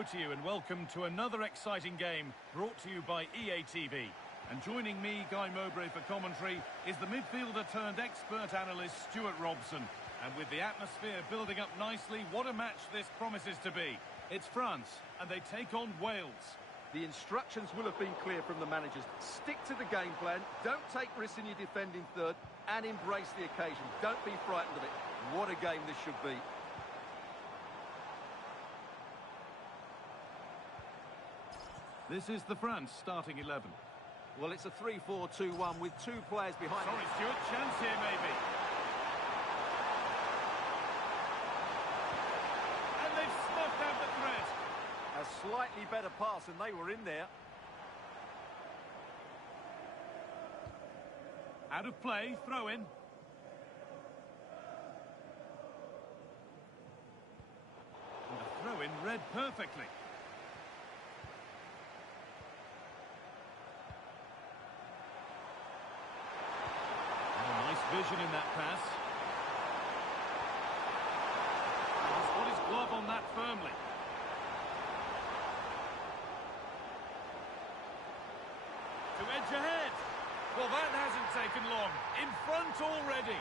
hello to you and welcome to another exciting game brought to you by EA TV. And joining me, Guy Mowbray, for commentary is the midfielder turned expert analyst Stuart Robson. And with the atmosphere building up nicely, what a match this promises to be. It's France and they take on Wales. The instructions will have been clear from the managers. Stick to the game plan, don't take risks in your defending third, and embrace the occasion. Don't be frightened of it. What a game this should be. This is the France starting 11. Well, it's a 3-4-2-1 with two players behind. Sorry, Stuart, chance here maybe. And they've snuffed out the threat. A slightly better pass and they were in there. Out of play, throw in. And the throw in read perfectly. Vision in that pass. He's got his glove on that firmly. To edge ahead. Well, that hasn't taken long. In front already.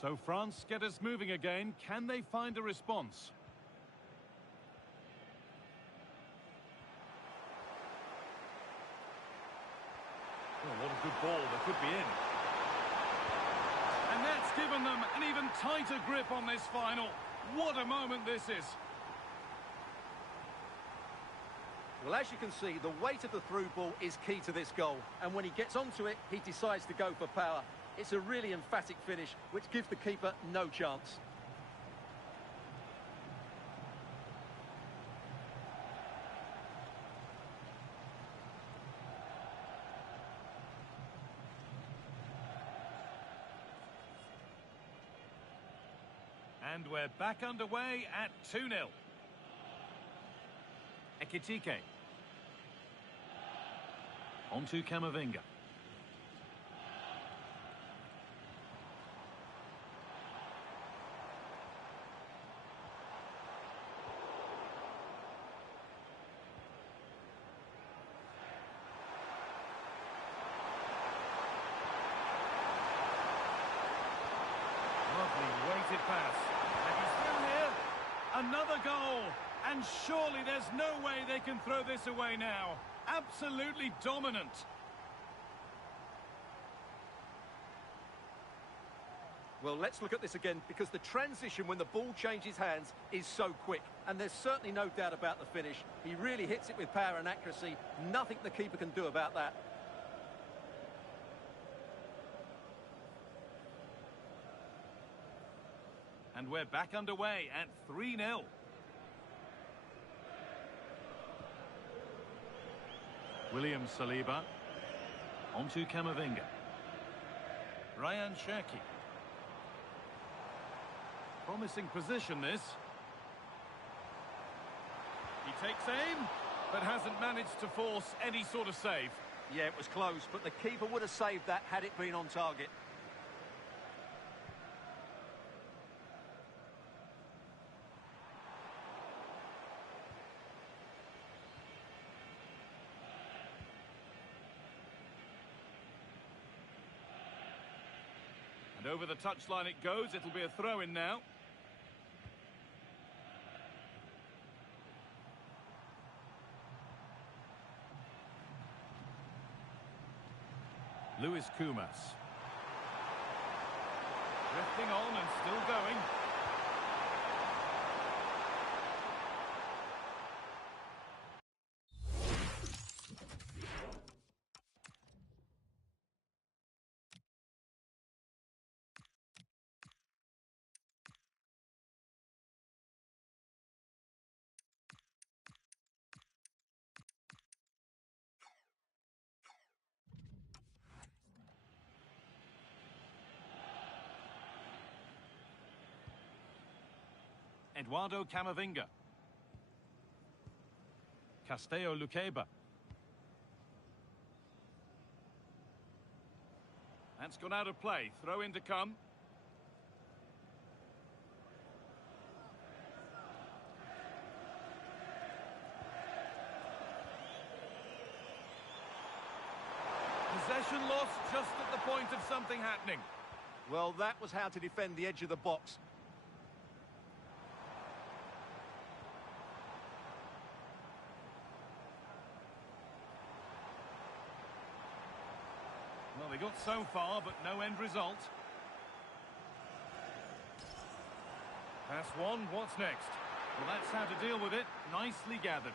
So France get us moving again. Can they find a response? Oh, what a good ball. They could be in. And that's given them an even tighter grip on this final. What a moment this is. Well, as you can see, the weight of the through ball is key to this goal. And when he gets onto it, he decides to go for power. It's a really emphatic finish, which gives the keeper no chance. And we're back underway at 2-0. Ekitike. On to Camavinga. Lovely weighted pass. And he's through here. Another goal. And surely there's no way they can throw this away now. Absolutely dominant. Well, let's look at this again, because the transition when the ball changes hands is so quick. And there's certainly no doubt about the finish. He really hits it with power and accuracy. Nothing the keeper can do about that. And we're back underway at 3-0. William Saliba. On to Camavinga. Ryan Cherki. Promising position, this. He takes aim, but hasn't managed to force any sort of save. Yeah, it was close, but the keeper would have saved that had it been on target. And over the touchline it goes. It'll be a throw-in now. Luis Kumas. Drifting on and still going. Eduardo Camavinga. Castello Luqueba. That's gone out of play. Throw in to come. Possession lost just at the point of something happening. Well, that was how to defend the edge of the box. Well, they got so far, but no end result. Pass one, what's next? Well, that's how to deal with it. Nicely gathered.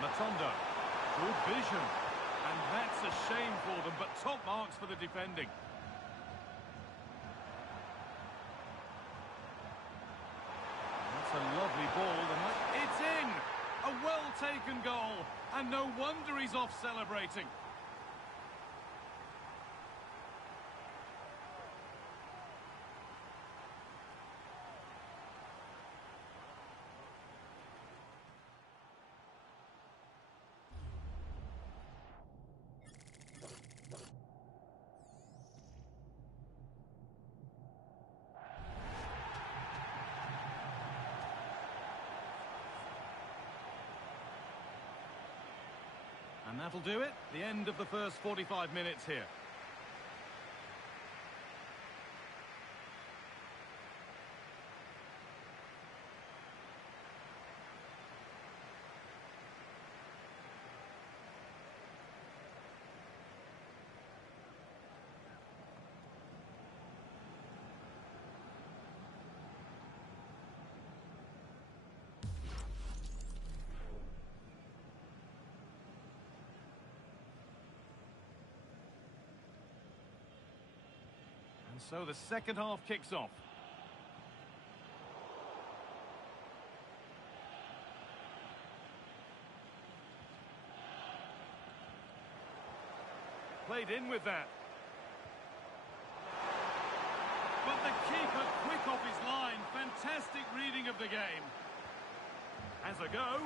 Matondo. Good vision. And that's a shame for them, but top marks for the defending. That's a lovely ball, and it's in! A well-taken goal, and no wonder he's off celebrating. And that'll do it. The end of the first 45 minutes here. So the second half kicks off. Played in with that. But the keeper quick off his line. Fantastic reading of the game. Has a go.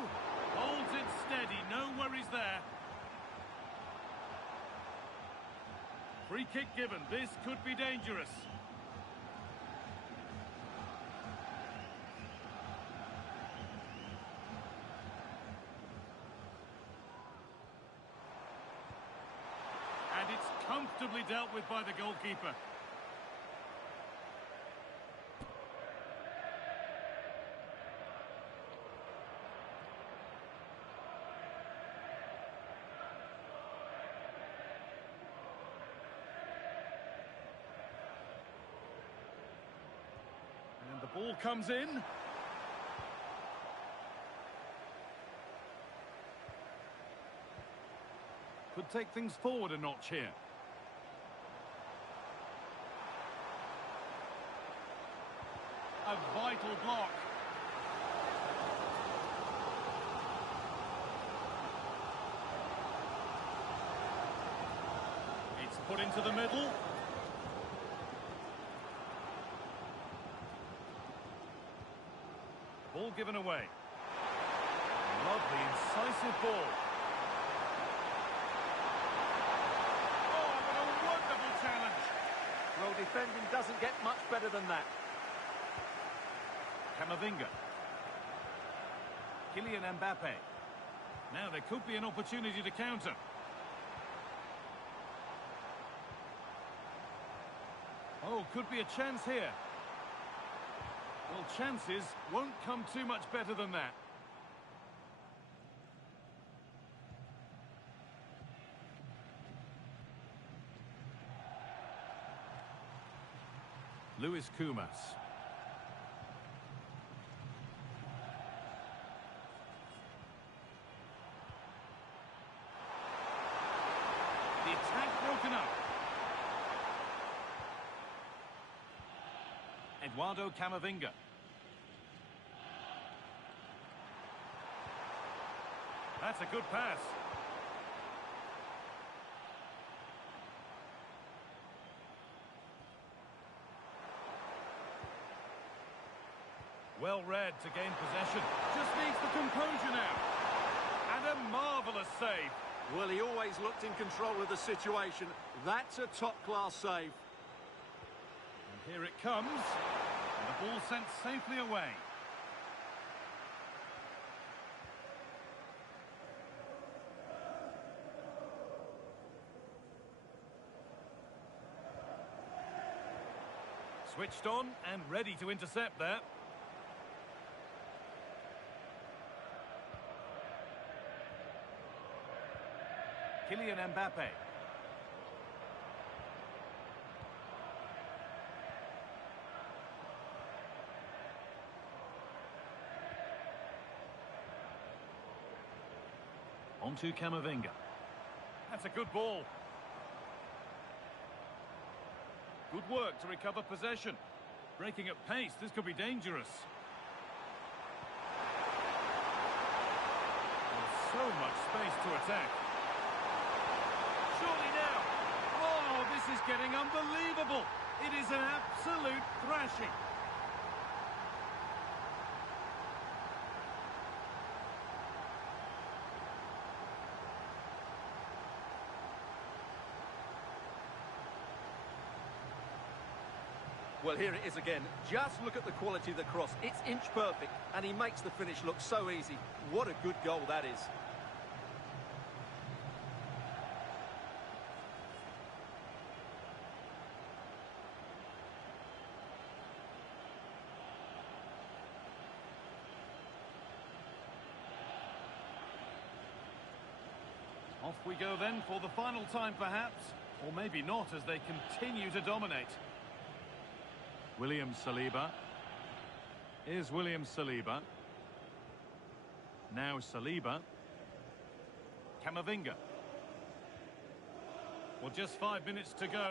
Holds it steady. No worries there. Free kick given. This could be dangerous. And it's comfortably dealt with by the goalkeeper. The ball comes in. Could take things forward a notch here. A vital block. It's put into the middle. Ball given away. Lovely, incisive ball. Oh, what a wonderful challenge. Well, defending doesn't get much better than that. Camavinga. Kylian Mbappe. Now there could be an opportunity to counter. Oh, could be a chance here. Well, chances won't come too much better than that. Luis Kumas. The attack broken up. Eduardo Camavinga. That's a good pass. Well read to gain possession. Just needs the composure now. And a marvellous save. Well, he always looked in control of the situation. That's a top-class save. And here it comes. And the ball sent safely away. Switched on and ready to intercept there. Kylian Mbappe. On to Camavinga. That's a good ball. Good work to recover possession. Breaking at pace, this could be dangerous. There's so much space to attack. Surely now. Oh, this is getting unbelievable. It is an absolute thrashing. Well, here it is again. Just look at the quality of the cross. It's inch perfect, and he makes the finish look so easy. What a good goal that is. Off we go then for the final time perhaps, or maybe not as they continue to dominate. William Saliba. Here's William Saliba. Now Saliba. Camavinga. Well, just 5 minutes to go.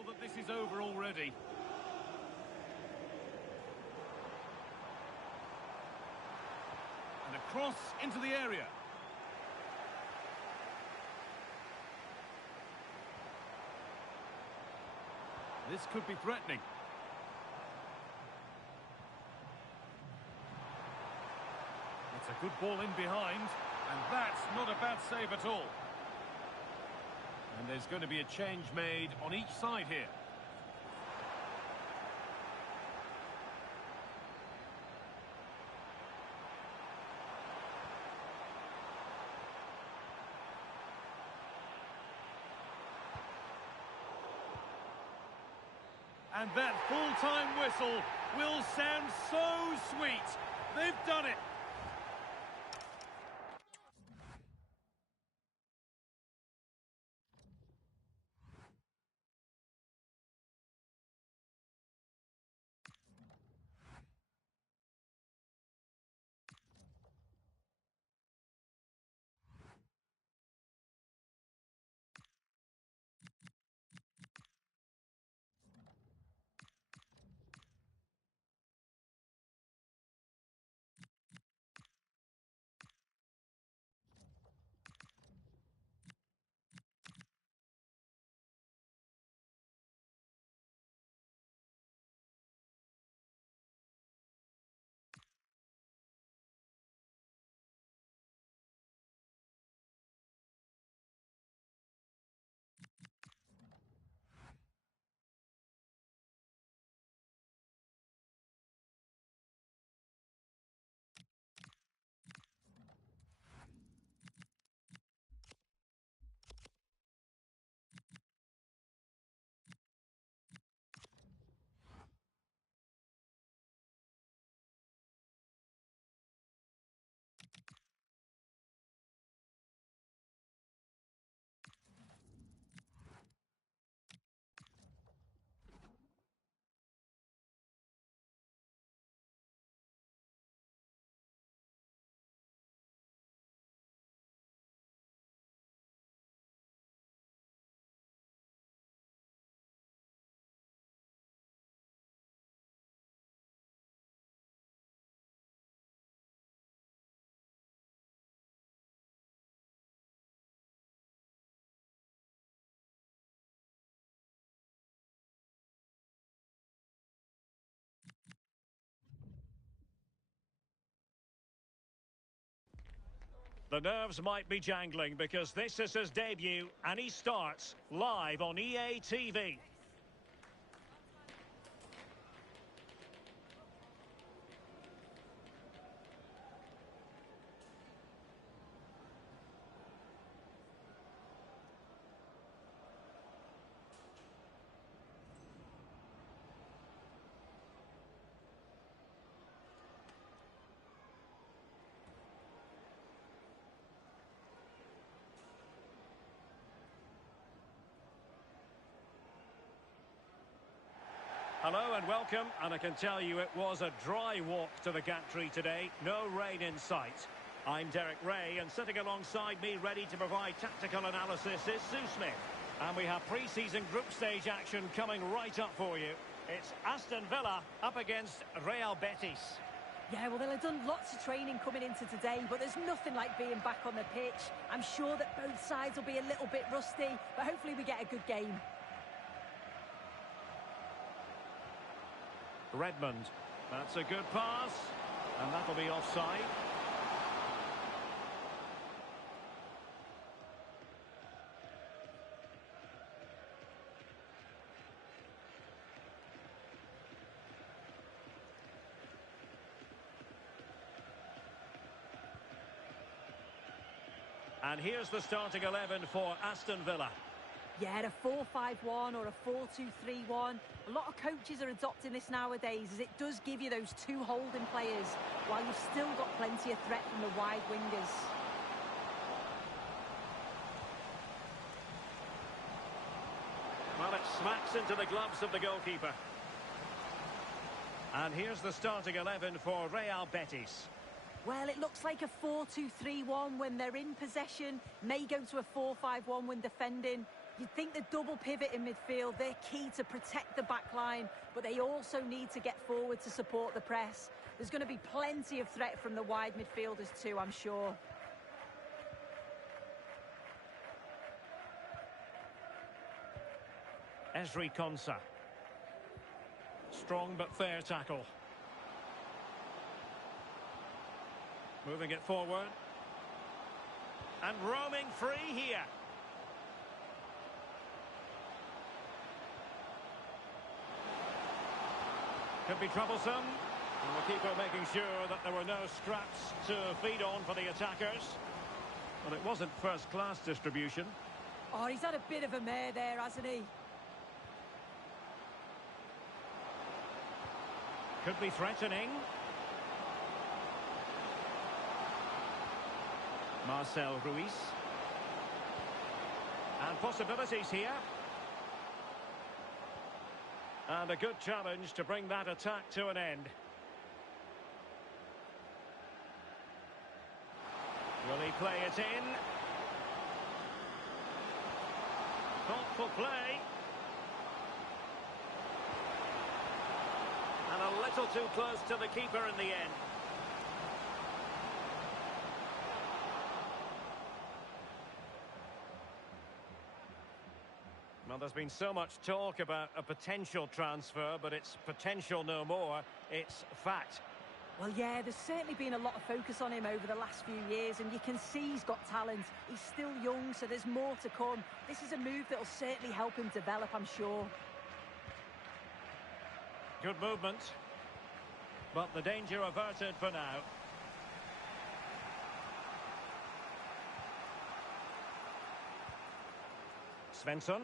feel that this is over already. And a cross into the area. This could be threatening. It's a good ball in behind, and that's not a bad save at all. And there's going to be a change made on each side here. And that full-time whistle will sound so sweet. They've done it. The nerves might be jangling because this is his debut and he starts live on EA TV. Hello and welcome, and I can tell you it was a dry walk to the gantry today, no rain in sight. I'm Derek Ray, and sitting alongside me ready to provide tactical analysis is Sue Smith. And we have pre-season group stage action coming right up for you. It's Aston Villa up against Real Betis. Yeah, well, they'll have done lots of training coming into today, but there's nothing like being back on the pitch. I'm sure that both sides will be a little bit rusty, but hopefully we get a good game. Redmond, that's a good pass, and that'll be offside. And here's the starting 11 for Aston Villa. Yeah, a 4-5-1 or a 4-2-3-1. A lot of coaches are adopting this nowadays as it does give you those two holding players while you've still got plenty of threat from the wide wingers. Well, it smacks into the gloves of the goalkeeper. And here's the starting 11 for Real Betis. Well, it looks like a 4-2-3-1 when they're in possession. May go to a 4-5-1 when defending. You'd think the double pivot in midfield, they're key to protect the back line, but they also need to get forward to support the press. There's going to be plenty of threat from the wide midfielders too, I'm sure. Ezri Konsa. Strong but fair tackle. Moving it forward. And roaming free here. Could be troublesome. And the keeper making sure that there were no scraps to feed on for the attackers. Well, it wasn't first-class distribution. Oh, he's had a bit of a mare there, hasn't he? Could be threatening. Marcel Ruiz. And possibilities here. And a good challenge to bring that attack to an end. Will he play it in? Thoughtful play. And a little too close to the keeper in the end. Well, there's been so much talk about a potential transfer, but it's potential no more. It's fact. Well, yeah, there's certainly been a lot of focus on him over the last few years, and you can see he's got talent. He's still young, so there's more to come. This is a move that'll certainly help him develop, I'm sure. Good movement. But the danger averted for now. Svensson.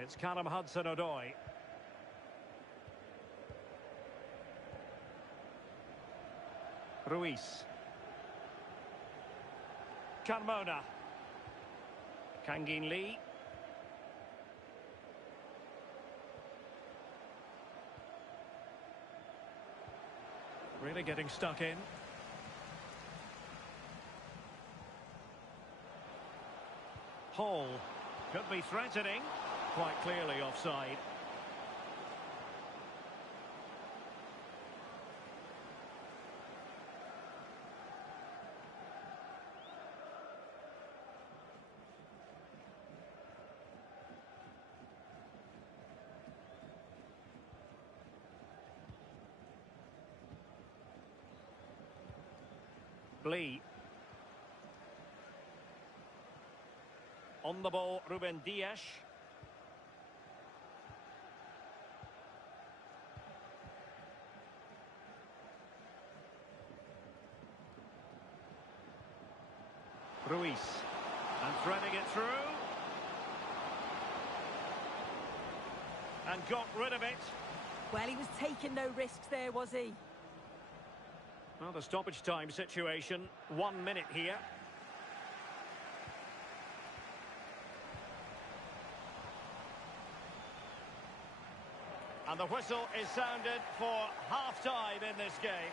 It's Callum Hudson-Odoi. Ruiz. Carmona. Kangin Lee. Really getting stuck in. Hall. Could be threatening. Quite clearly offside. Lee. On the ball, Ruben Dias. Ruiz. And threading it through. And got rid of it. Well, he was taking no risks there, was he? Well, the stoppage time situation, 1 minute here. And the whistle is sounded for half-time in this game.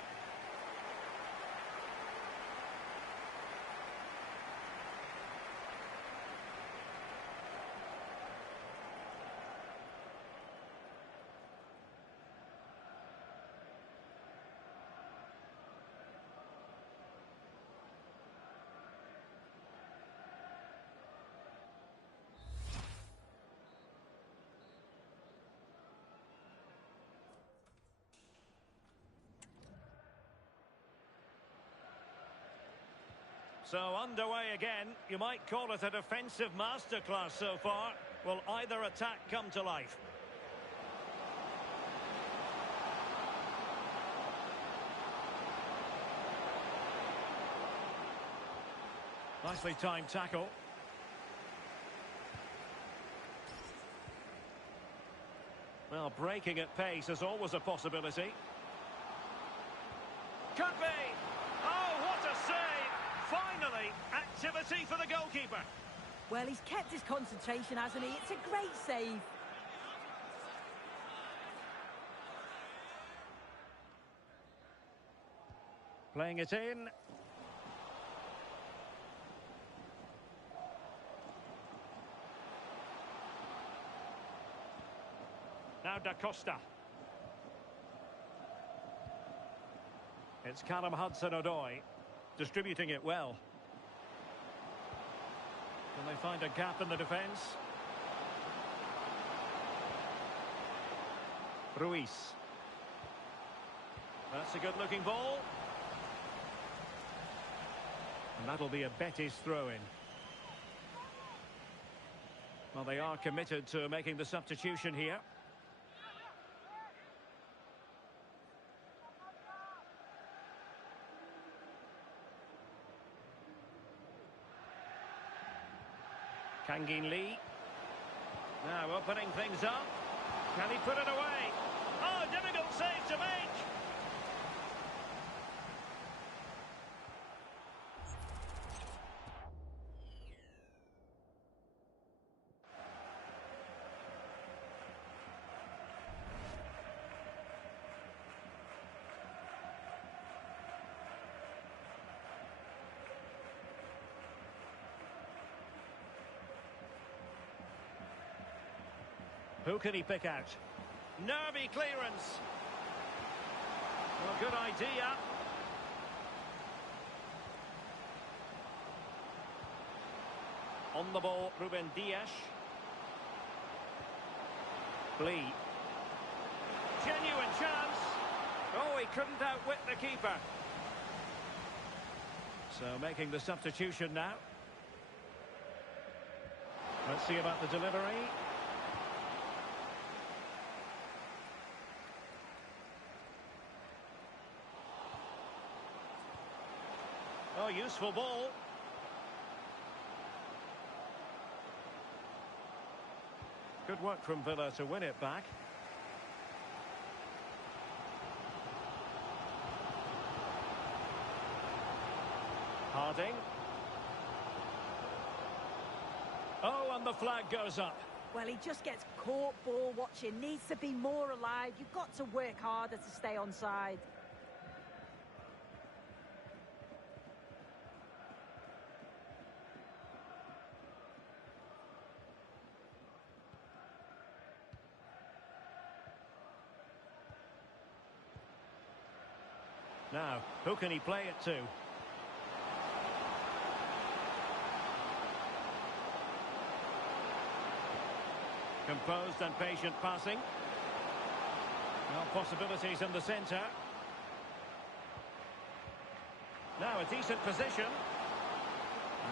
So underway again. You might call it a defensive masterclass so far. Will either attack come to life? Nicely timed tackle. Well, breaking at pace is always a possibility. Could be! Oh, what a save! Finally, activity for the goalkeeper. Well, he's kept his concentration, hasn't he? It's a great save. Playing it in. Now Da Costa. It's Callum Hudson-Odoi, distributing it well. Can they find a gap in the defence? Ruiz. That's a good-looking ball. And that'll be a Betis throw-in. Well, they are committed to making the substitution here. Kangin Lee. Now opening things up. Can he put it away? Oh, difficult save to make. Who can he pick out? Nervy clearance. Well, good idea. On the ball, Ruben Dias. Lee. Genuine chance. Oh, he couldn't outwit the keeper. So making the substitution now. Let's see about the delivery. Oh, useful ball. Good work from Villa to win it back. Harding. Oh, and the flag goes up. Well, he just gets caught ball watching. Needs to be more alive. You've got to work harder to stay onside. Now, who can he play it to? Composed and patient passing. Well, possibilities in the centre. Now a decent position.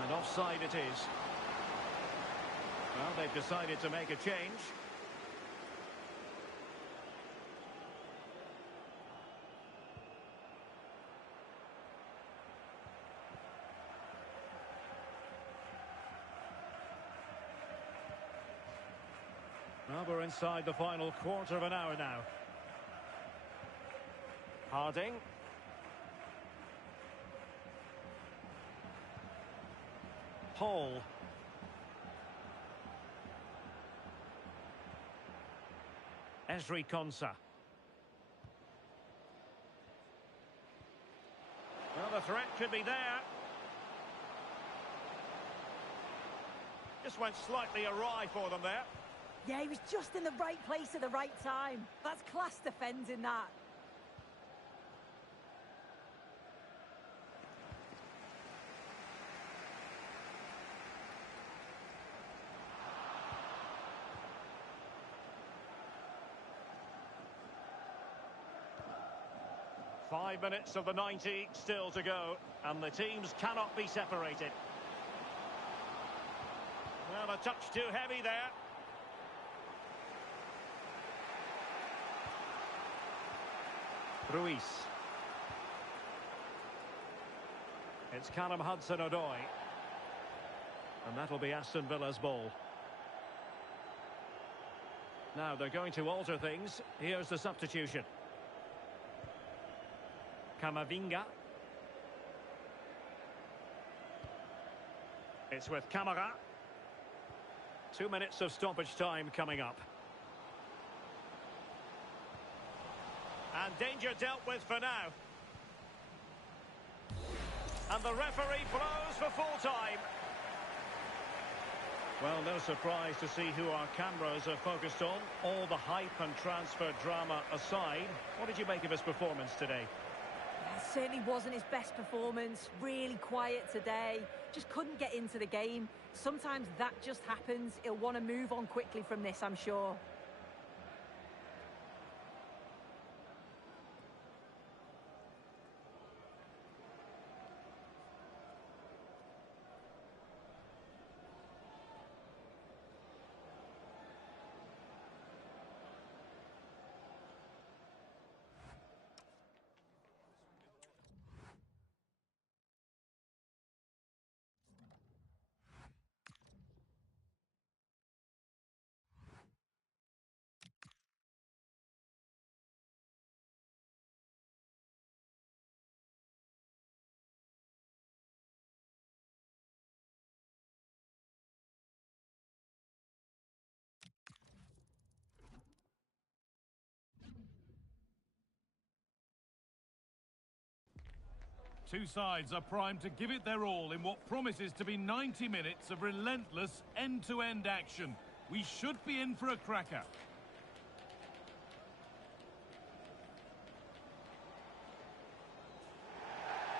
And offside it is. Well, they've decided to make a change. Well, we're inside the final quarter of an hour now. Harding. Hall. Ezri Konsa. Well, the threat could be there. Just went slightly awry for them there. Yeah, he was just in the right place at the right time. That's class defending, that. Five minutes of the 90 still to go, and the teams cannot be separated. Well, a touch too heavy there. Ruiz. It's Callum Hudson-Odoi. And that'll be Aston Villa's ball. Now they're going to alter things. Here's the substitution. Camavinga. It's with Camara. 2 minutes of stoppage time coming up. And danger dealt with for now. And the referee blows for full time. Well, no surprise to see who our cameras are focused on. All the hype and transfer drama aside, what did you make of his performance today? Yeah, it certainly wasn't his best performance. Really quiet today. Just couldn't get into the game. Sometimes that just happens. He'll want to move on quickly from this, I'm sure. Two sides are primed to give it their all in what promises to be 90 minutes of relentless end-to-end action. We should be in for a cracker.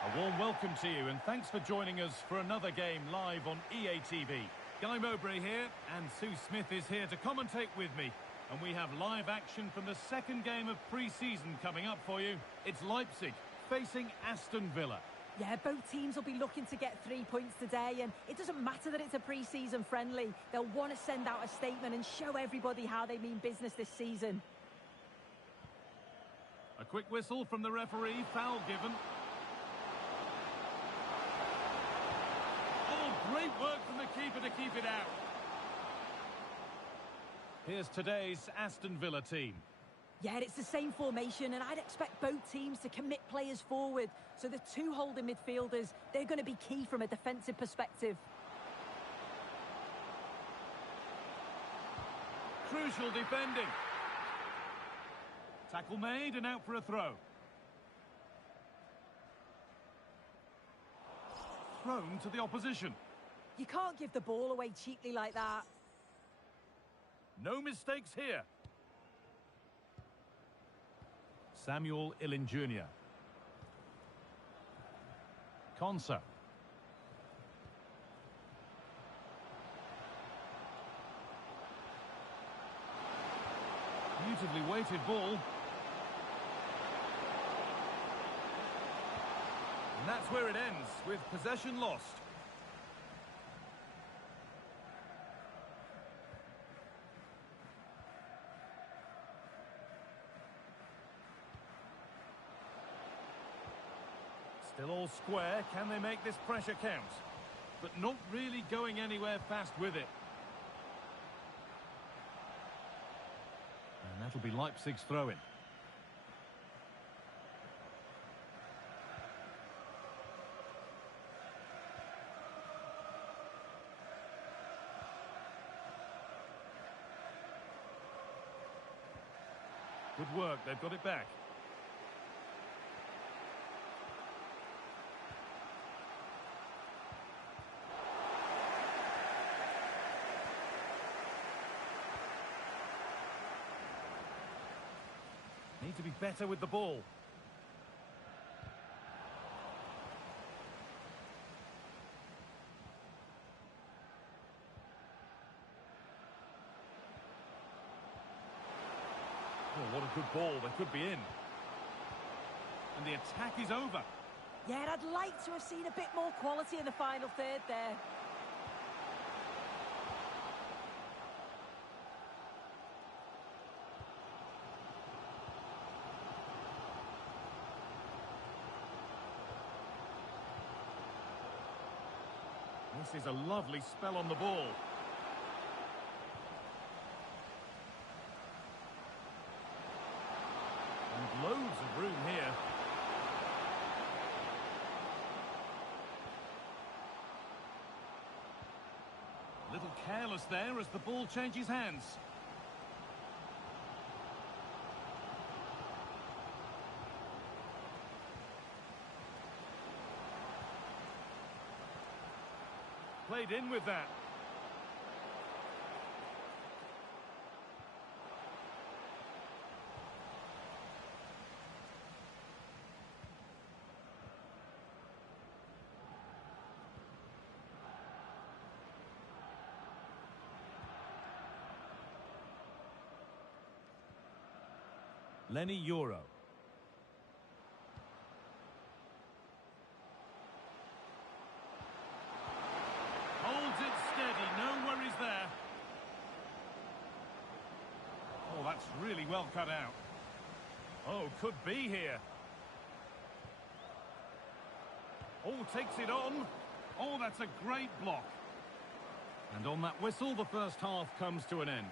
A warm welcome to you and thanks for joining us for another game live on EA TV. Guy Mowbray here and Sue Smith is here to commentate with me. And we have live action from the second game of pre-season coming up for you. It's Leipzig facing Aston Villa. Yeah, both teams will be looking to get 3 points today, and it doesn't matter that it's a pre-season friendly. They'll want to send out a statement and show everybody how they mean business this season. A quick whistle from the referee, foul given. Oh, great work from the keeper to keep it out. Here's today's Aston Villa team. Yeah, it's the same formation, and I'd expect both teams to commit players forward. So the two holding midfielders, they're going to be key from a defensive perspective. Crucial defending. Tackle made and out for a throw. Thrown to the opposition. You can't give the ball away cheaply like that. No mistakes here. Samuel Illin Jr. Konsa. Beautifully weighted ball. And that's where it ends, with possession lost. Still all square. Can they make this pressure count? But not really going anywhere fast with it. And that'll be Leipzig's throw-in. Good work. They've got it back. Need to be better with the ball. Oh, what a good ball. They could be in. And the attack is over. Yeah, I'd like to have seen a bit more quality in the final third there. This is a lovely spell on the ball. And loads of room here. A little careless there as the ball changes hands. Played in with that. Lenny Euro. Holds it steady, no worries there. Oh, that's really well cut out. Oh, could be here. Oh, takes it on. Oh, that's a great block. And on that whistle, the first half comes to an end.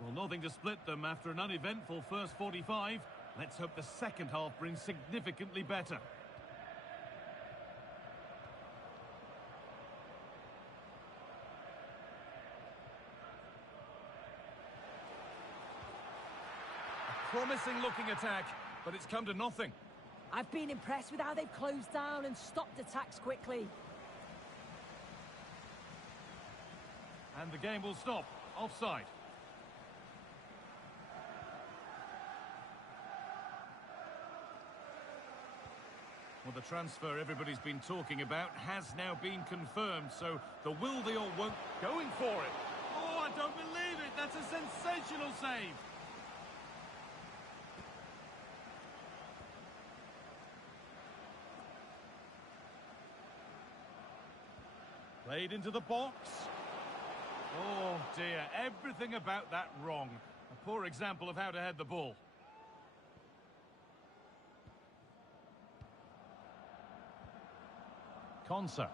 Well, nothing to split them after an uneventful first 45. Let's hope the second half brings significantly better. A promising looking attack, but it's come to nothing. I've been impressed with how they've closed down and stopped attacks quickly. And the game will stop. Offside. Well, the transfer everybody's been talking about has now been confirmed, so the will they or won't going for it. Oh, I don't believe it. That's a sensational save. Played into the box. Oh, dear. Everything about that wrong. A poor example of how to head the ball. Konsa.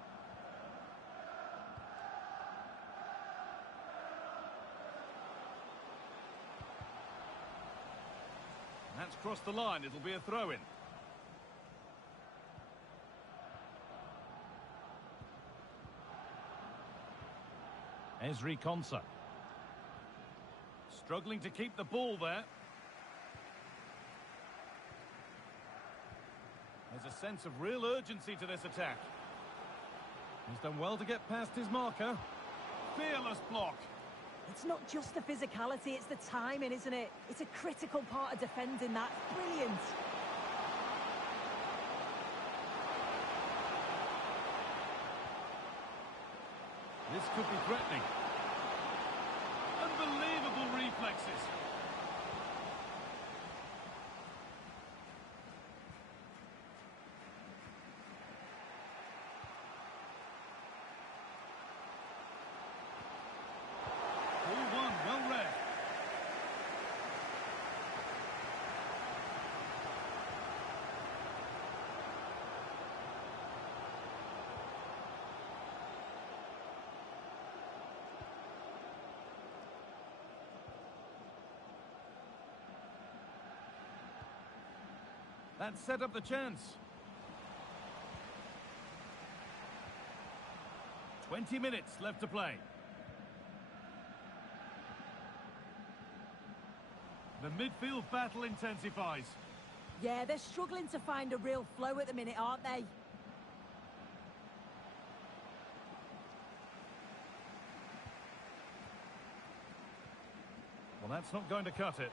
That's crossed the line. It'll be a throw-in. Ezri Konsa. Struggling to keep the ball there. There's a sense of real urgency to this attack. He's done well to get past his marker. Fearless block. It's not just the physicality, it's the timing, isn't it? It's a critical part of defending that. Brilliant. This could be threatening. Unbelievable reflexes. That set up the chance. 20 minutes left to play. The midfield battle intensifies. Yeah, they're struggling to find a real flow at the minute, aren't they? Well, that's not going to cut it.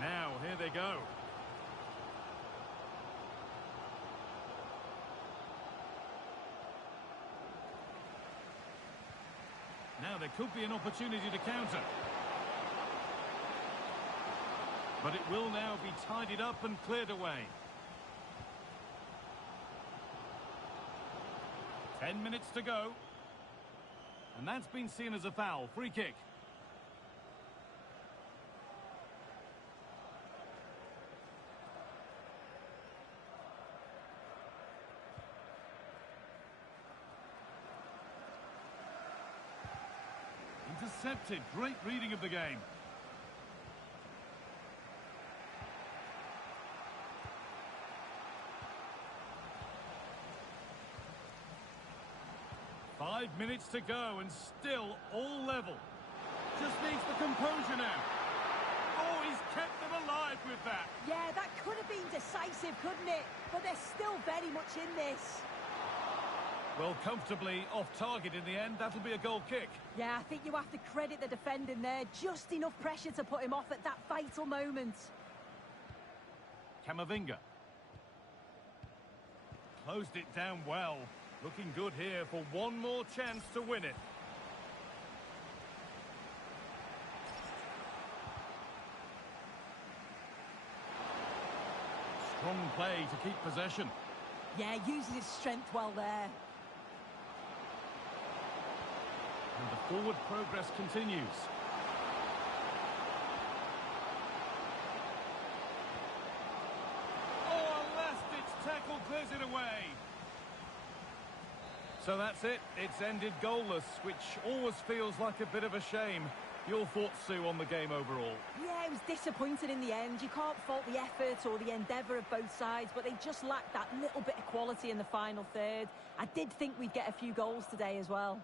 Now, here they go. Now, there could be an opportunity to counter. But it will now be tidied up and cleared away. 10 minutes to go. And that's been seen as a foul. Free kick. Intercepted. Great reading of the game. Five minutes to go and still all level. Just needs the composure now. Oh, he's kept them alive with that. Yeah, that could have been decisive, couldn't it? But they're still very much in this. Well, comfortably off target in the end. That'll be a goal kick. Yeah, I think you have to credit the defending there. Just enough pressure to put him off at that vital moment. Camavinga. Closed it down well. Looking good here for one more chance to win it. Strong play to keep possession. Yeah, uses his strength well there. And the forward progress continues. Oh, a last-ditch tackle clears it away. So that's it. It's ended goalless, which always feels like a bit of a shame. Your thoughts, Sue, on the game overall? Yeah, it was disappointing in the end. You can't fault the effort or the endeavour of both sides, but they just lacked that little bit of quality in the final third. I did think we'd get a few goals today as well.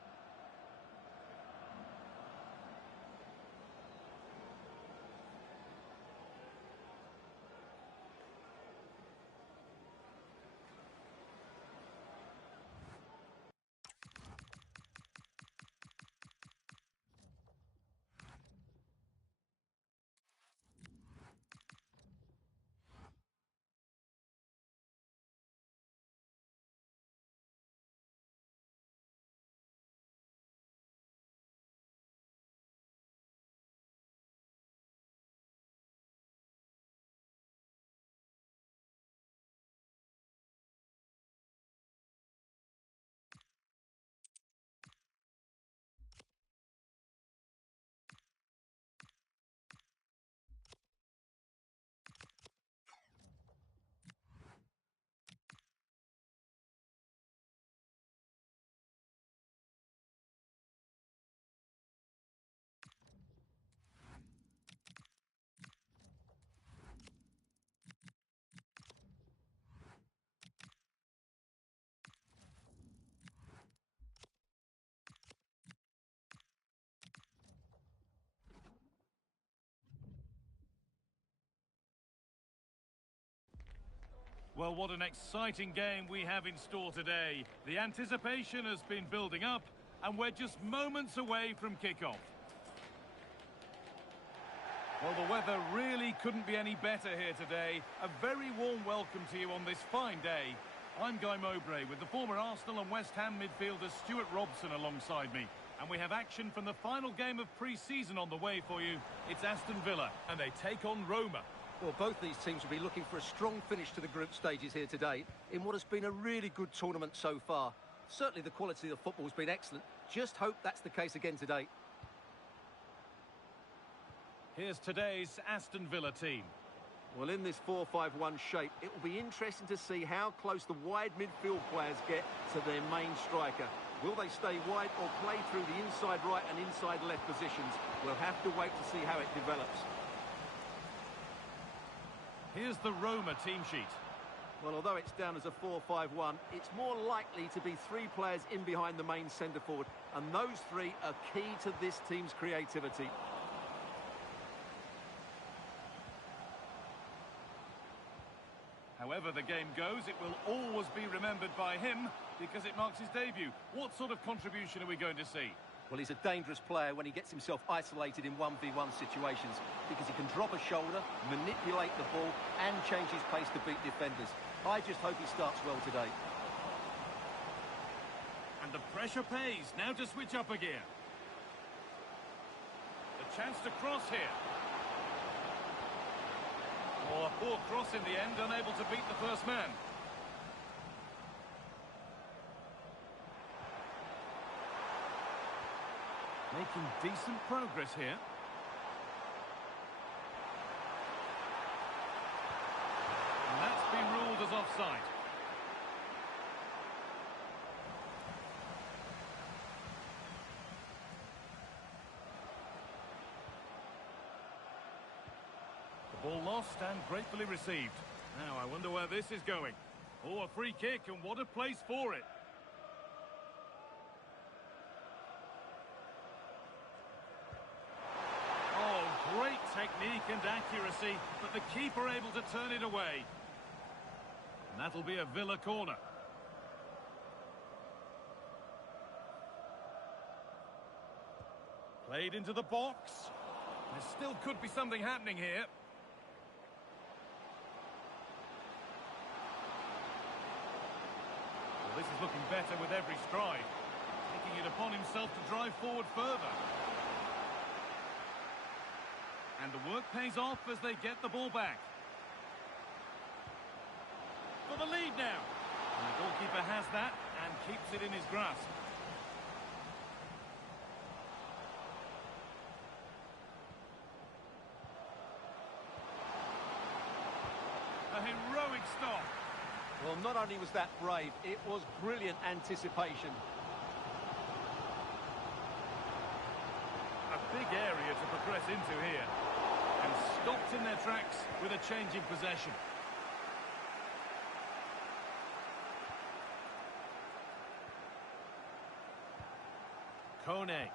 Well, what an exciting game we have in store today. The anticipation has been building up, and we're just moments away from kickoff. Well, the weather really couldn't be any better here today. A very warm welcome to you on this fine day. I'm Guy Mowbray with the former Arsenal and West Ham midfielder Stuart Robson alongside me. And we have action from the final game of pre-season on the way for you. It's Aston Villa, and they take on Roma. Well, both these teams will be looking for a strong finish to the group stages here today in what has been a really good tournament so far. Certainly the quality of the football has been excellent. Just hope that's the case again today. Here's today's Aston Villa team. Well, in this 4-5-1 shape, it will be interesting to see how close the wide midfield players get to their main striker. Will they stay wide or play through the inside right and inside left positions? We'll have to wait to see how it develops. Here's the Roma team sheet. Well, although it's down as a 4-5-1, it's more likely to be three players in behind the main centre-forward, and those three are key to this team's creativity. However the game goes, it will always be remembered by him because it marks his debut. What sort of contribution are we going to see? Well, he's a dangerous player when he gets himself isolated in 1v1 situations because he can drop a shoulder, manipulate the ball and change his pace to beat defenders. I just hope he starts well today. And the pressure pays. Now to switch up a gear. The chance to cross here. Oh, a poor cross in the end, unable to beat the first man. Making decent progress here. And that's been ruled as offside. The ball lost and gratefully received. Now, I wonder where this is going. Oh, a free kick, and what a place for it. Great Technique and accuracy, but the keeper able to turn it away. And that'll be a Villa corner. Played into the box. There still could be something happening here. Well, this is looking better with every stride. Taking it upon himself to drive forward further. And the work pays off as they get the ball back. For the lead now. And the goalkeeper has that and keeps it in his grasp. A heroic stop. Well, not only was that brave, it was brilliant anticipation. A big area to progress into here. And stopped in their tracks with a change in possession. Kone.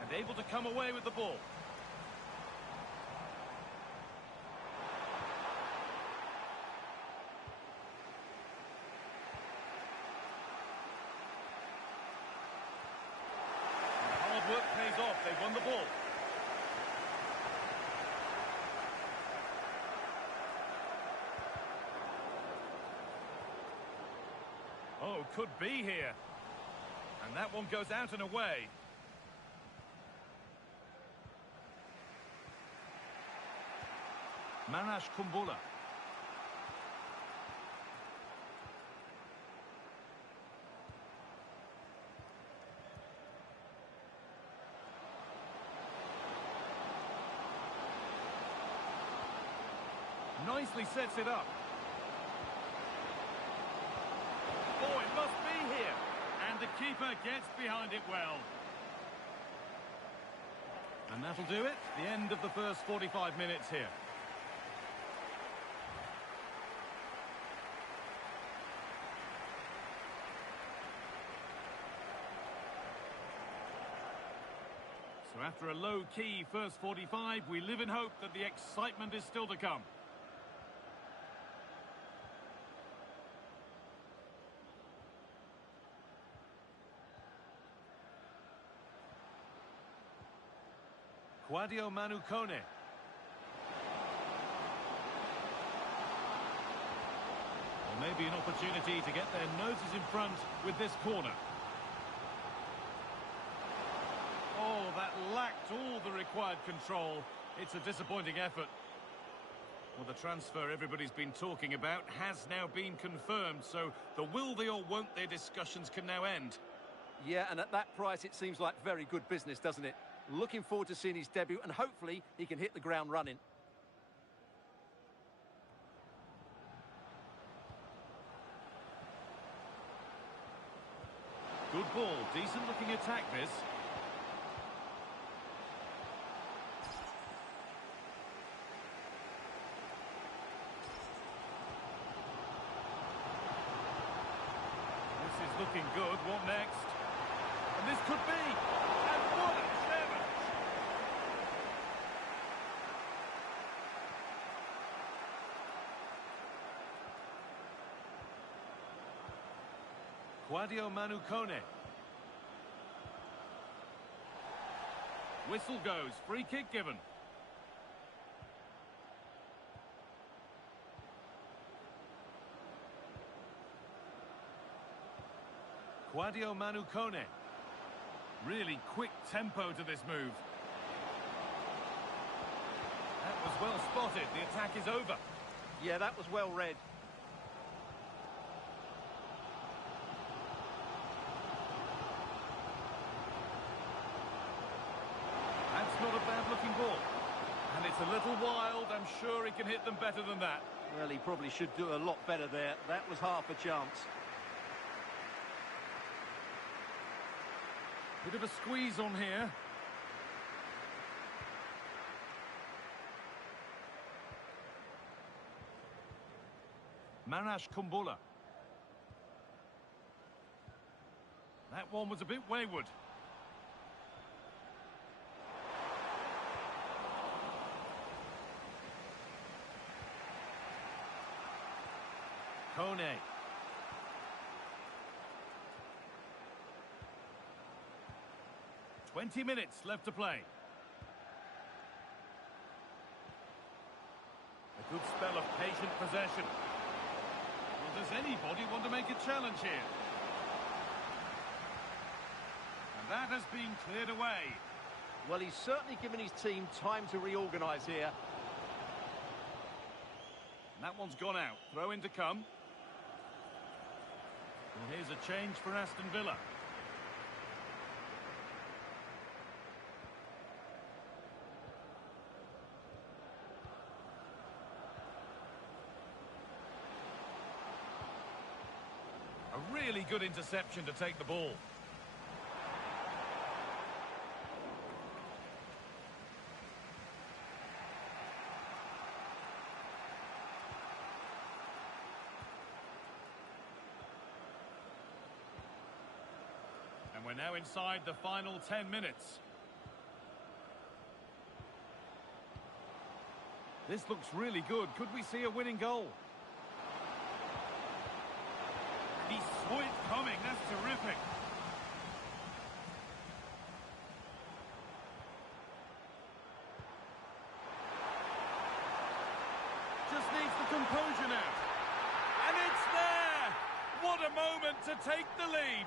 And able to come away with the ball. Work pays off. They've won the ball. Oh, could be here. And that one goes out and away. Marash Kumbula. Nicely sets it up. Oh, it must be here. And the keeper gets behind it well. And that'll do it. The end of the first 45 minutes here. So after a low-key first 45, we live in hope that the excitement is still to come. Sadio Manu Kone. Well, maybe an opportunity to get their noses in front with this corner. Oh, that lacked all the required control. It's a disappointing effort. Well, the transfer everybody's been talking about has now been confirmed, so the will they or won't they discussions can now end. Yeah, and at that price it seems like very good business, doesn't it? Looking forward to seeing his debut, and hopefully he can hit the ground running. Good ball, decent looking attack this. This is looking good. What next? And this could be. And what a clever. Sadio Manu Kone. Whistle goes. Free kick given. Sadio Manu Kone. Really quick tempo to this move. That was well spotted. The attack is over. Yeah, that was well read. That's not a bad-looking ball. And it's a little wild. I'm sure he can hit them better than that. Well, he probably should do a lot better there. That was half a chance. Bit of a squeeze on here. Marash Kumbula. That one was a bit wayward. Kone. 20 minutes left to play. A good spell of patient possession. Well, does anybody want to make a challenge here? And that has been cleared away. Well, he's certainly given his team time to reorganise here. And that one's gone out. Throw in to come. Well, here's a change for Aston Villa. A really good interception to take the ball. And we're now inside the final 10 minutes. This looks really good. Could we see a winning goal? He saw it coming. That's terrific. Just needs the composure now. And it's there! What a moment to take the lead.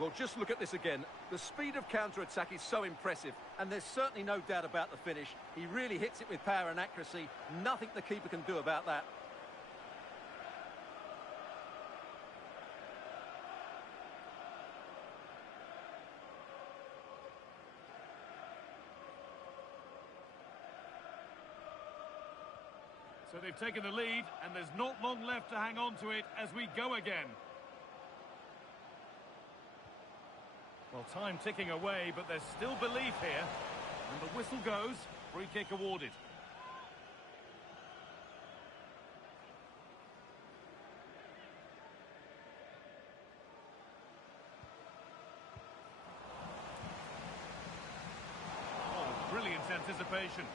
Well, just look at this again. The speed of counter-attack is so impressive, and there's certainly no doubt about the finish. He really hits it with power and accuracy. Nothing the keeper can do about that. So they've taken the lead, and there's not long left to hang on to it as we go again. Well, time ticking away, but there's still belief here. And the whistle goes. Free kick awarded. Oh, brilliant anticipation.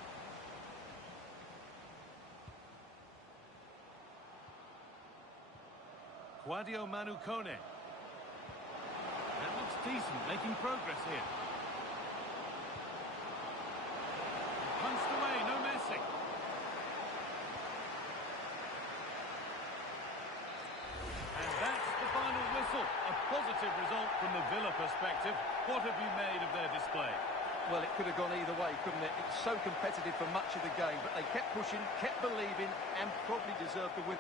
Kwadwo Manu Kone. That looks decent, making progress here. Punched away, no messing. And that's the final whistle. A positive result from the Villa perspective. What have you made of their display? Well, it could have gone either way, couldn't it? It was so competitive for much of the game, but they kept pushing, kept believing, and probably deserved the win.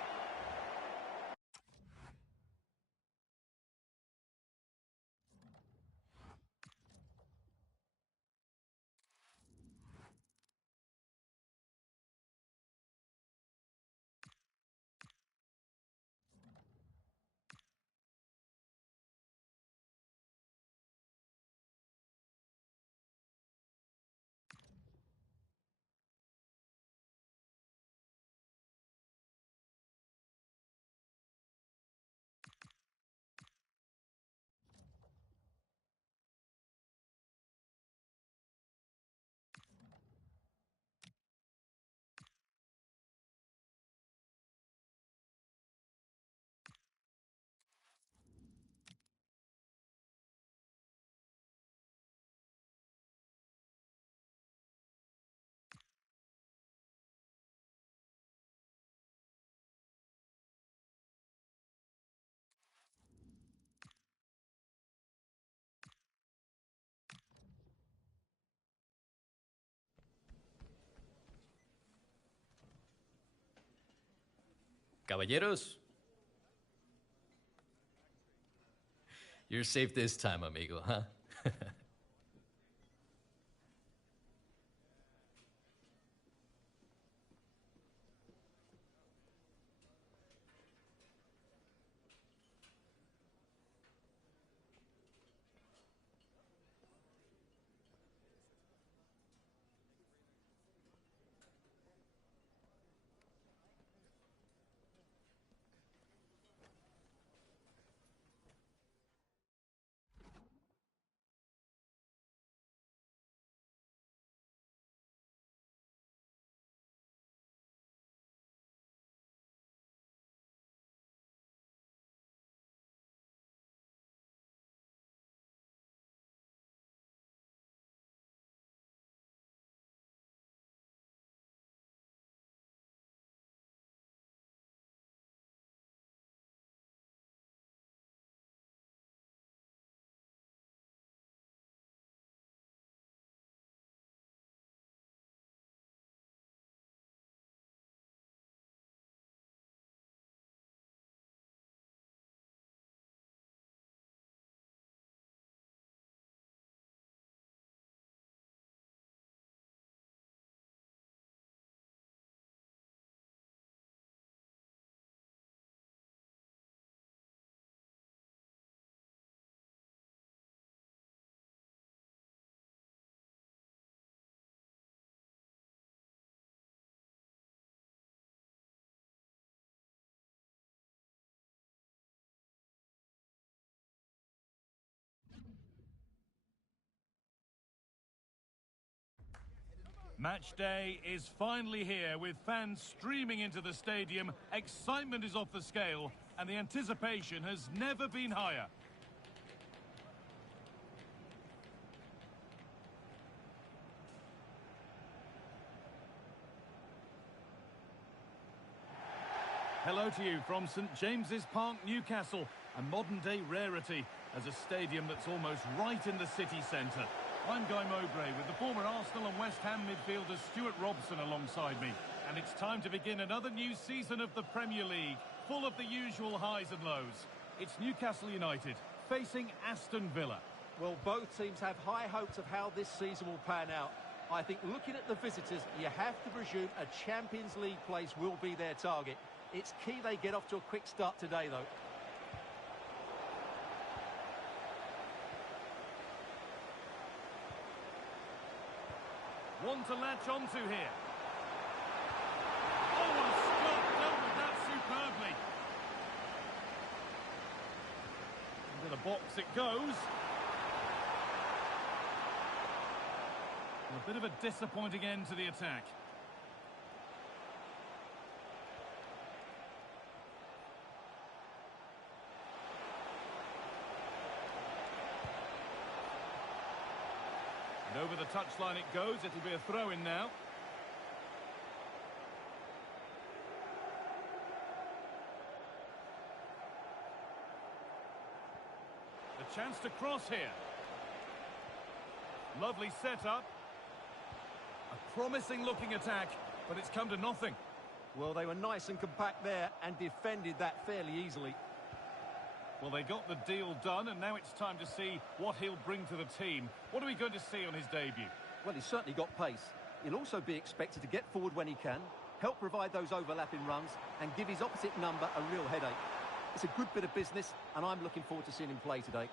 Caballeros. You're safe this time, amigo, huh? Match day is finally here with fans streaming into the stadium. Excitement is off the scale and the anticipation has never been higher. Hello to you from St James's Park, Newcastle, a modern-day rarity as a stadium that's almost right in the city centre. I'm Guy Mowbray with the former Arsenal and West Ham midfielder Stuart Robson alongside me. And it's time to begin another new season of the Premier League, full of the usual highs and lows. It's Newcastle United facing Aston Villa. Well, both teams have high hopes of how this season will pan out. I think looking at the visitors, you have to presume a Champions League place will be their target. It's key they get off to a quick start today, though. One to latch onto here. Oh, and Scott dealt with that superbly. Into the box it goes. A bit of a disappointing end to the attack. And over the touchline it goes. It'll be a throw-in now. The chance to cross here. Lovely setup. A promising-looking attack, but it's come to nothing. Well, they were nice and compact there and defended that fairly easily. Well, they got the deal done, and now it's time to see what he'll bring to the team. What are we going to see on his debut? Well, he's certainly got pace. He'll also be expected to get forward when he can, help provide those overlapping runs, and give his opposite number a real headache. It's a good bit of business, and I'm looking forward to seeing him play today.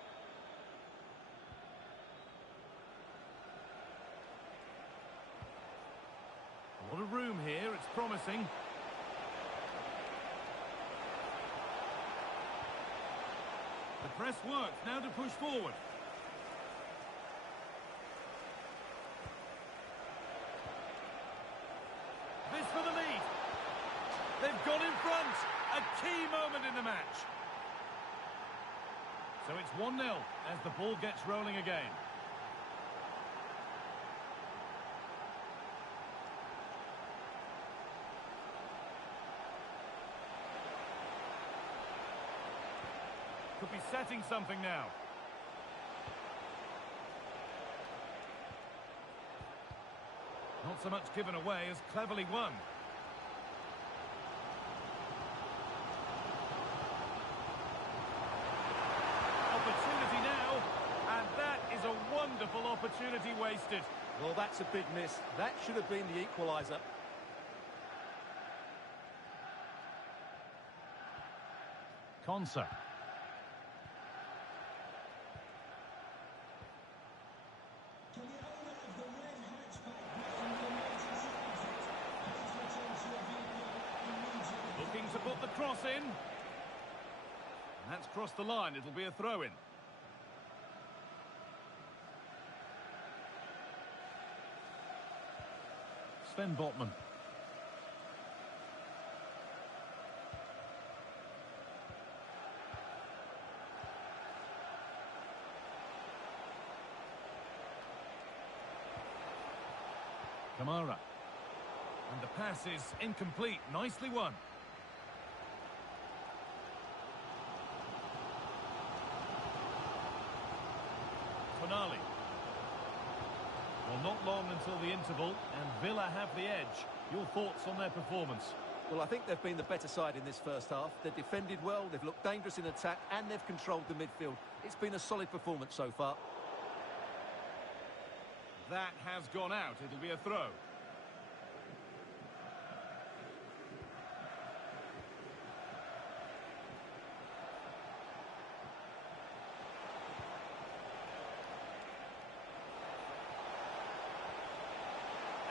A lot of room here, it's promising. The press works, now to push forward. This for the lead. They've got in front. A key moment in the match. So it's 1-0 as the ball gets rolling again. Could be setting something now. Not so much given away as cleverly won. Opportunity now, and that is a wonderful opportunity wasted. Well, that's a big miss. That should have been the equaliser. Konsa. Looking to put the cross in. And that's crossed the line. It'll be a throw-in. Sven Botman. Kamara. And the pass is incomplete. Nicely won. Tonali. Well, not long until the interval, and Villa have the edge. Your thoughts on their performance? Well, I think they've been the better side in this first half. They've defended well, they've looked dangerous in attack, and they've controlled the midfield. It's been a solid performance so far. That has gone out. It'll be a throw.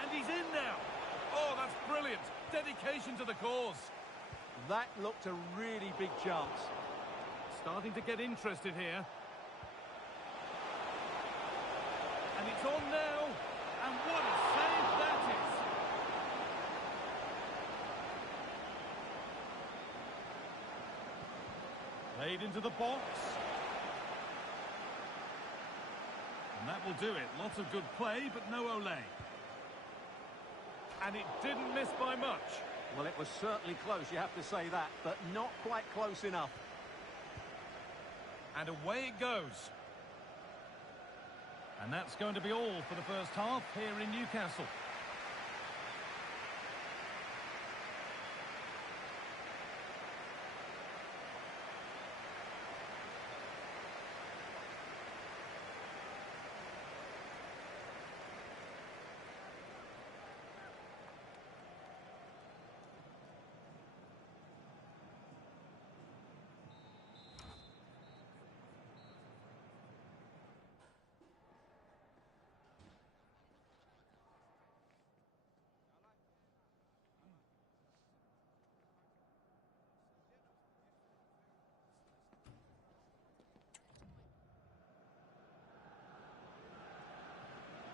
And he's in now. Oh, that's brilliant. Dedication to the cause. That looked a really big chance. Starting to get interested here. And it's on now. And what a save that is. Played into the box. And that will do it. Lots of good play, but no Ole. And it didn't miss by much. Well, it was certainly close, you have to say that, but not quite close enough. And away it goes. And that's going to be all for the first half here in Newcastle.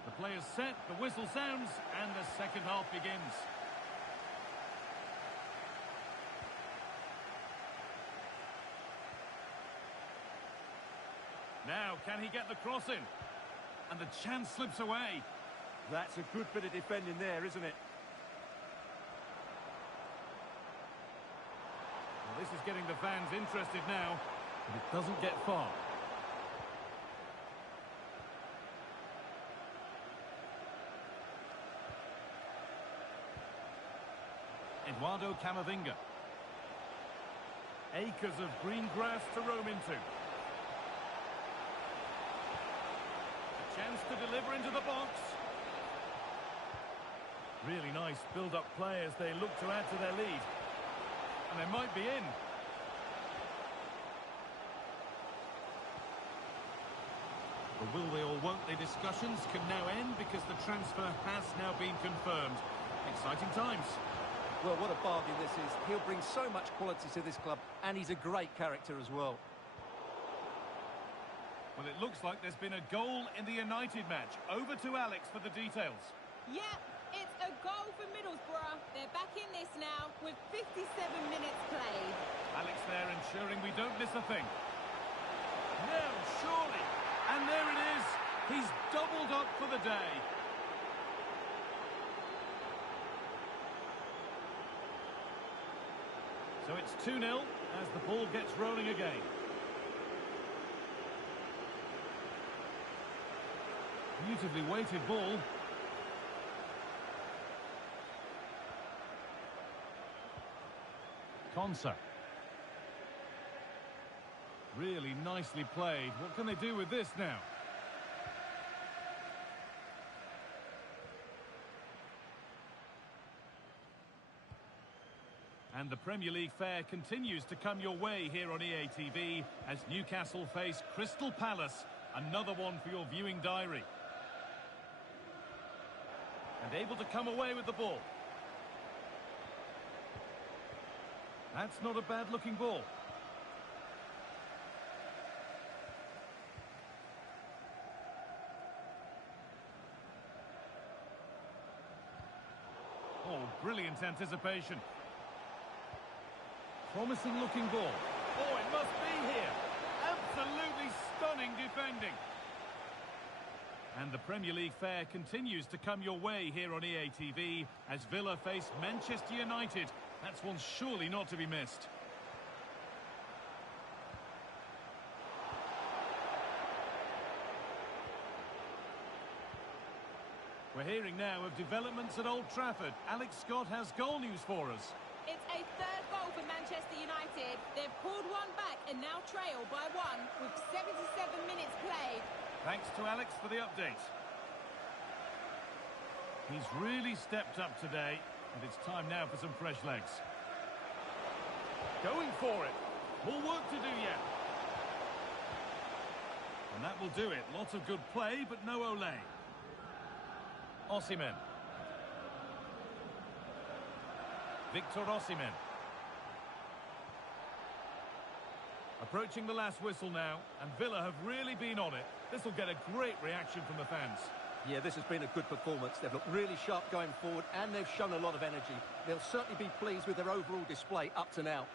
The play is set, the whistle sounds, and the second half begins. Now, can he get the cross in? And the chance slips away. That's a good bit of defending there, isn't it? Well, this is getting the fans interested now, but it doesn't get far. Eduardo Camavinga. Acres of green grass to roam into. A chance to deliver into the box. Really nice build-up play as they look to add to their lead. And they might be in. The will they or won't they discussions can now end because the transfer has now been confirmed. Exciting times. Well, what a bargain this is. He'll bring so much quality to this club, and he's a great character as well. Well, it looks like there's been a goal in the United match. Over to Alex for the details. Yeah, it's a goal for Middlesbrough. They're back in this now with 57 minutes played. Alex there ensuring we don't miss a thing. No, surely. And there it is. He's doubled up for the day. So it's 2-0 as the ball gets rolling again. Beautifully weighted ball. Konsa. Really nicely played. What can they do with this now? And the Premier League fare continues to come your way here on EA TV as Newcastle face Crystal Palace. Another one for your viewing diary. And able to come away with the ball. That's not a bad-looking ball. Oh, brilliant anticipation. Promising looking ball. Oh, it must be here. Absolutely stunning defending. And the Premier League fare continues to come your way here on EA TV as Villa face Manchester United. That's one surely not to be missed. We're hearing now of developments at Old Trafford. Alex Scott has goal news for us. It's a third goal for Manchester United. They've pulled one back and now trail by one with 77 minutes played. Thanks to Alex for the update. He's really stepped up today, and it's time now for some fresh legs. Going for it. More work to do yet. And that will do it. Lots of good play, but no Ole. Osimhen. Victor Osimhen. Approaching the last whistle now, and Villa have really been on it. This will get a great reaction from the fans. Yeah, this has been a good performance. They've looked really sharp going forward, and they've shown a lot of energy. They'll certainly be pleased with their overall display up to now.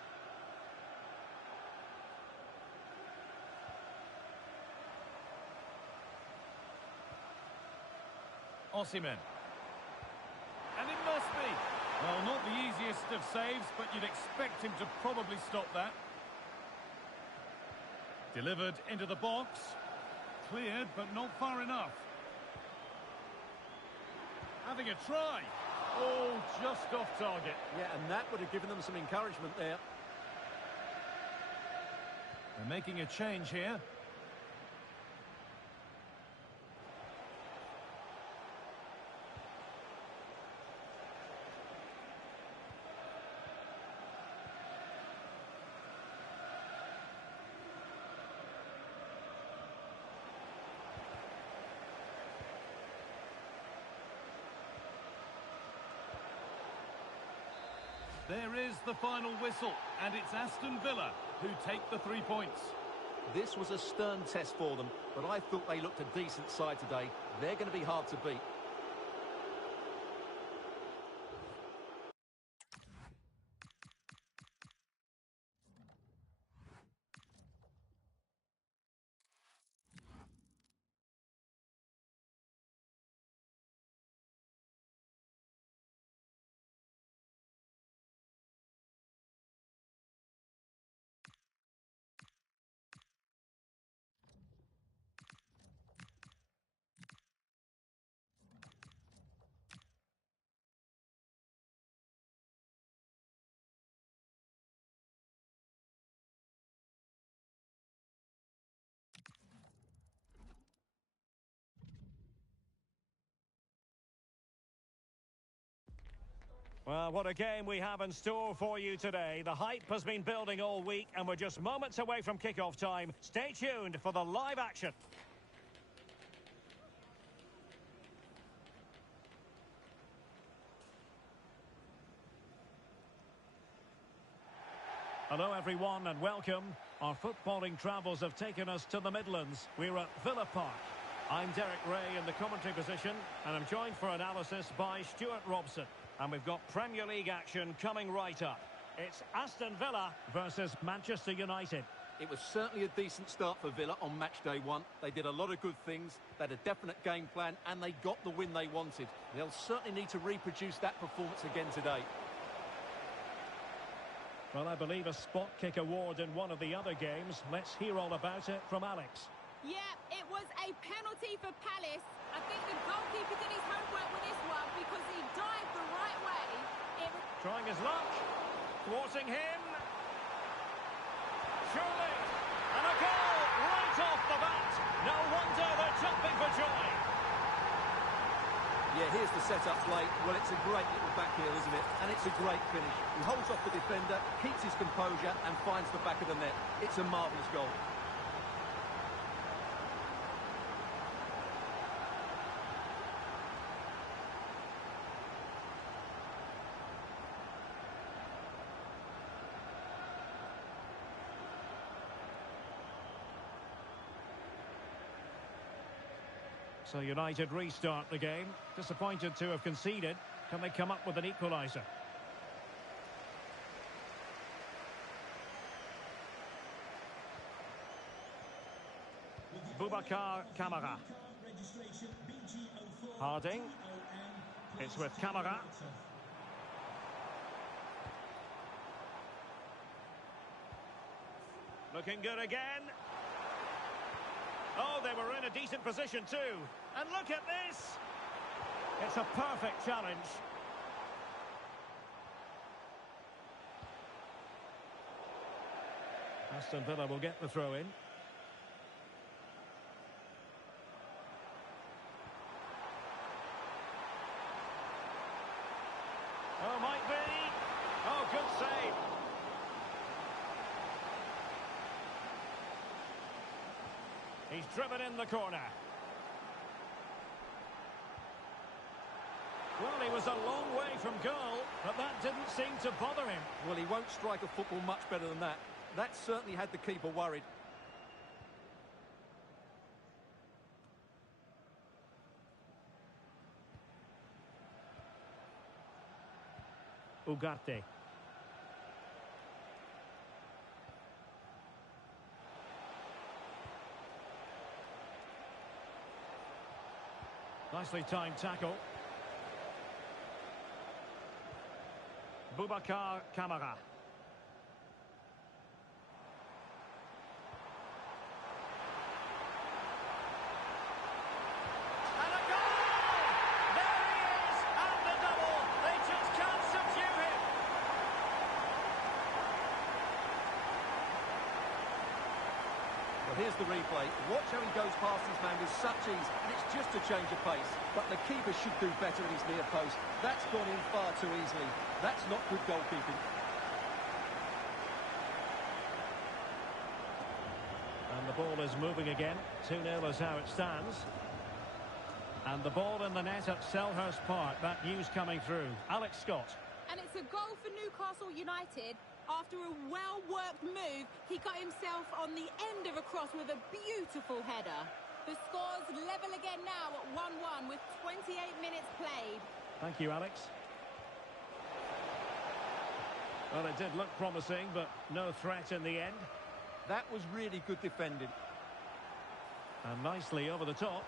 Osimhen. And it must be. Well, not the easiest of saves, but you'd expect him to probably stop that. Delivered into the box. Cleared, but not far enough. Having a try. Oh, just off target. Yeah, and that would have given them some encouragement there. They're making a change here. There is the final whistle, and it's Aston Villa who take the 3 points. This was a stern test for them, but I thought they looked a decent side today. They're going to be hard to beat. Well, what a game we have in store for you today. The hype has been building all week, and we're just moments away from kickoff time. Stay tuned for the live action. Hello, everyone, and welcome. Our footballing travels have taken us to the Midlands. We're at Villa Park. I'm Derek Ray in the commentary position, and I'm joined for analysis by Stuart Robson. And we've got Premier League action coming right up. It's Aston Villa versus Manchester United. It was certainly a decent start for Villa on match day one. They did a lot of good things, they had a definite game plan, and they got the win they wanted. They'll certainly need to reproduce that performance again today. Well, I believe a spot kick award in one of the other games. Let's hear all about it from Alex. Yeah, it was a penalty for Palace. I think the goalkeeper did his homework with this one because he dived the right way. Trying his luck. Thwarting him. Surely. And a goal right off the bat. No wonder they're jumping for joy. Yeah, here's the set-up play. Well, it's a great little back heel, isn't it? And it's a great finish. He holds off the defender, keeps his composure, and finds the back of the net. It's a marvellous goal. So United restart the game. Disappointed to have conceded. Can they come up with an equaliser? Boubacar Kamara. Harding. It's with Kamara. Looking good again. Oh, they were in a decent position too. And look at this! It's a perfect challenge. Aston Villa will get the throw in. Oh, might be. Oh, good save. He's driven in the corner. Well, he was a long way from goal, but that didn't seem to bother him. Well, he won't strike a football much better than that. That certainly had the keeper worried. Ugarte. Nicely timed tackle. Boubacar Kamara. And a goal! There he is! And the double! They just can't subdue him! Well, here's the replay. Watch how he goes past his man with such ease, and it's just a change of pace. But the keeper should do better at his near post. That's gone in far too easily. That's not good goalkeeping. And the ball is moving again. 2-0 is how it stands. And the ball in the net at Selhurst Park. That news coming through. Alex Scott. And it's a goal for Newcastle United. After a well-worked move, he got himself on the end of a cross with a beautiful header. The score's level again now at 1-1 with 28 minutes played. Thank you, Alex. Well, it did look promising, but no threat in the end. That was really good defending. And nicely over the top.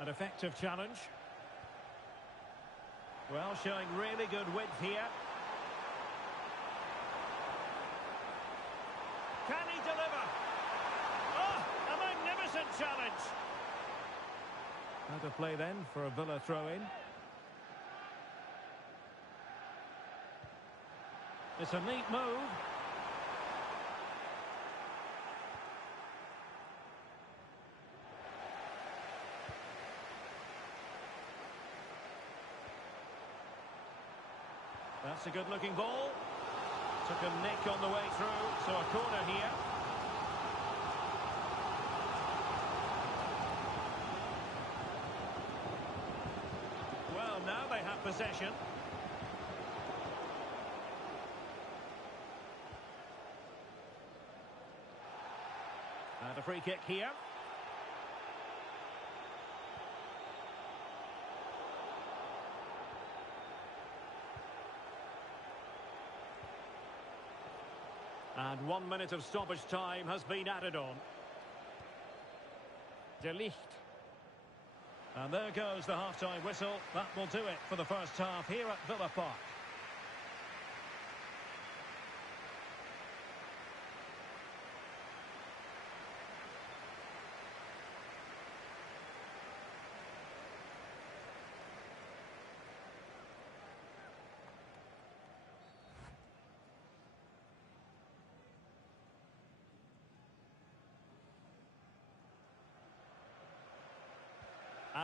An effective challenge. Well, showing really good width here. Can he deliver? Oh, a magnificent challenge. Out of play then for a Villa throw-in. It's a neat move. That's a good-looking ball. Took a nick on the way through, so a corner here. Well, now they have possession. And a free kick here. And 1 minute of stoppage time has been added on. De Ligt. And there goes the half-time whistle. That will do it for the first half here at Villa Park.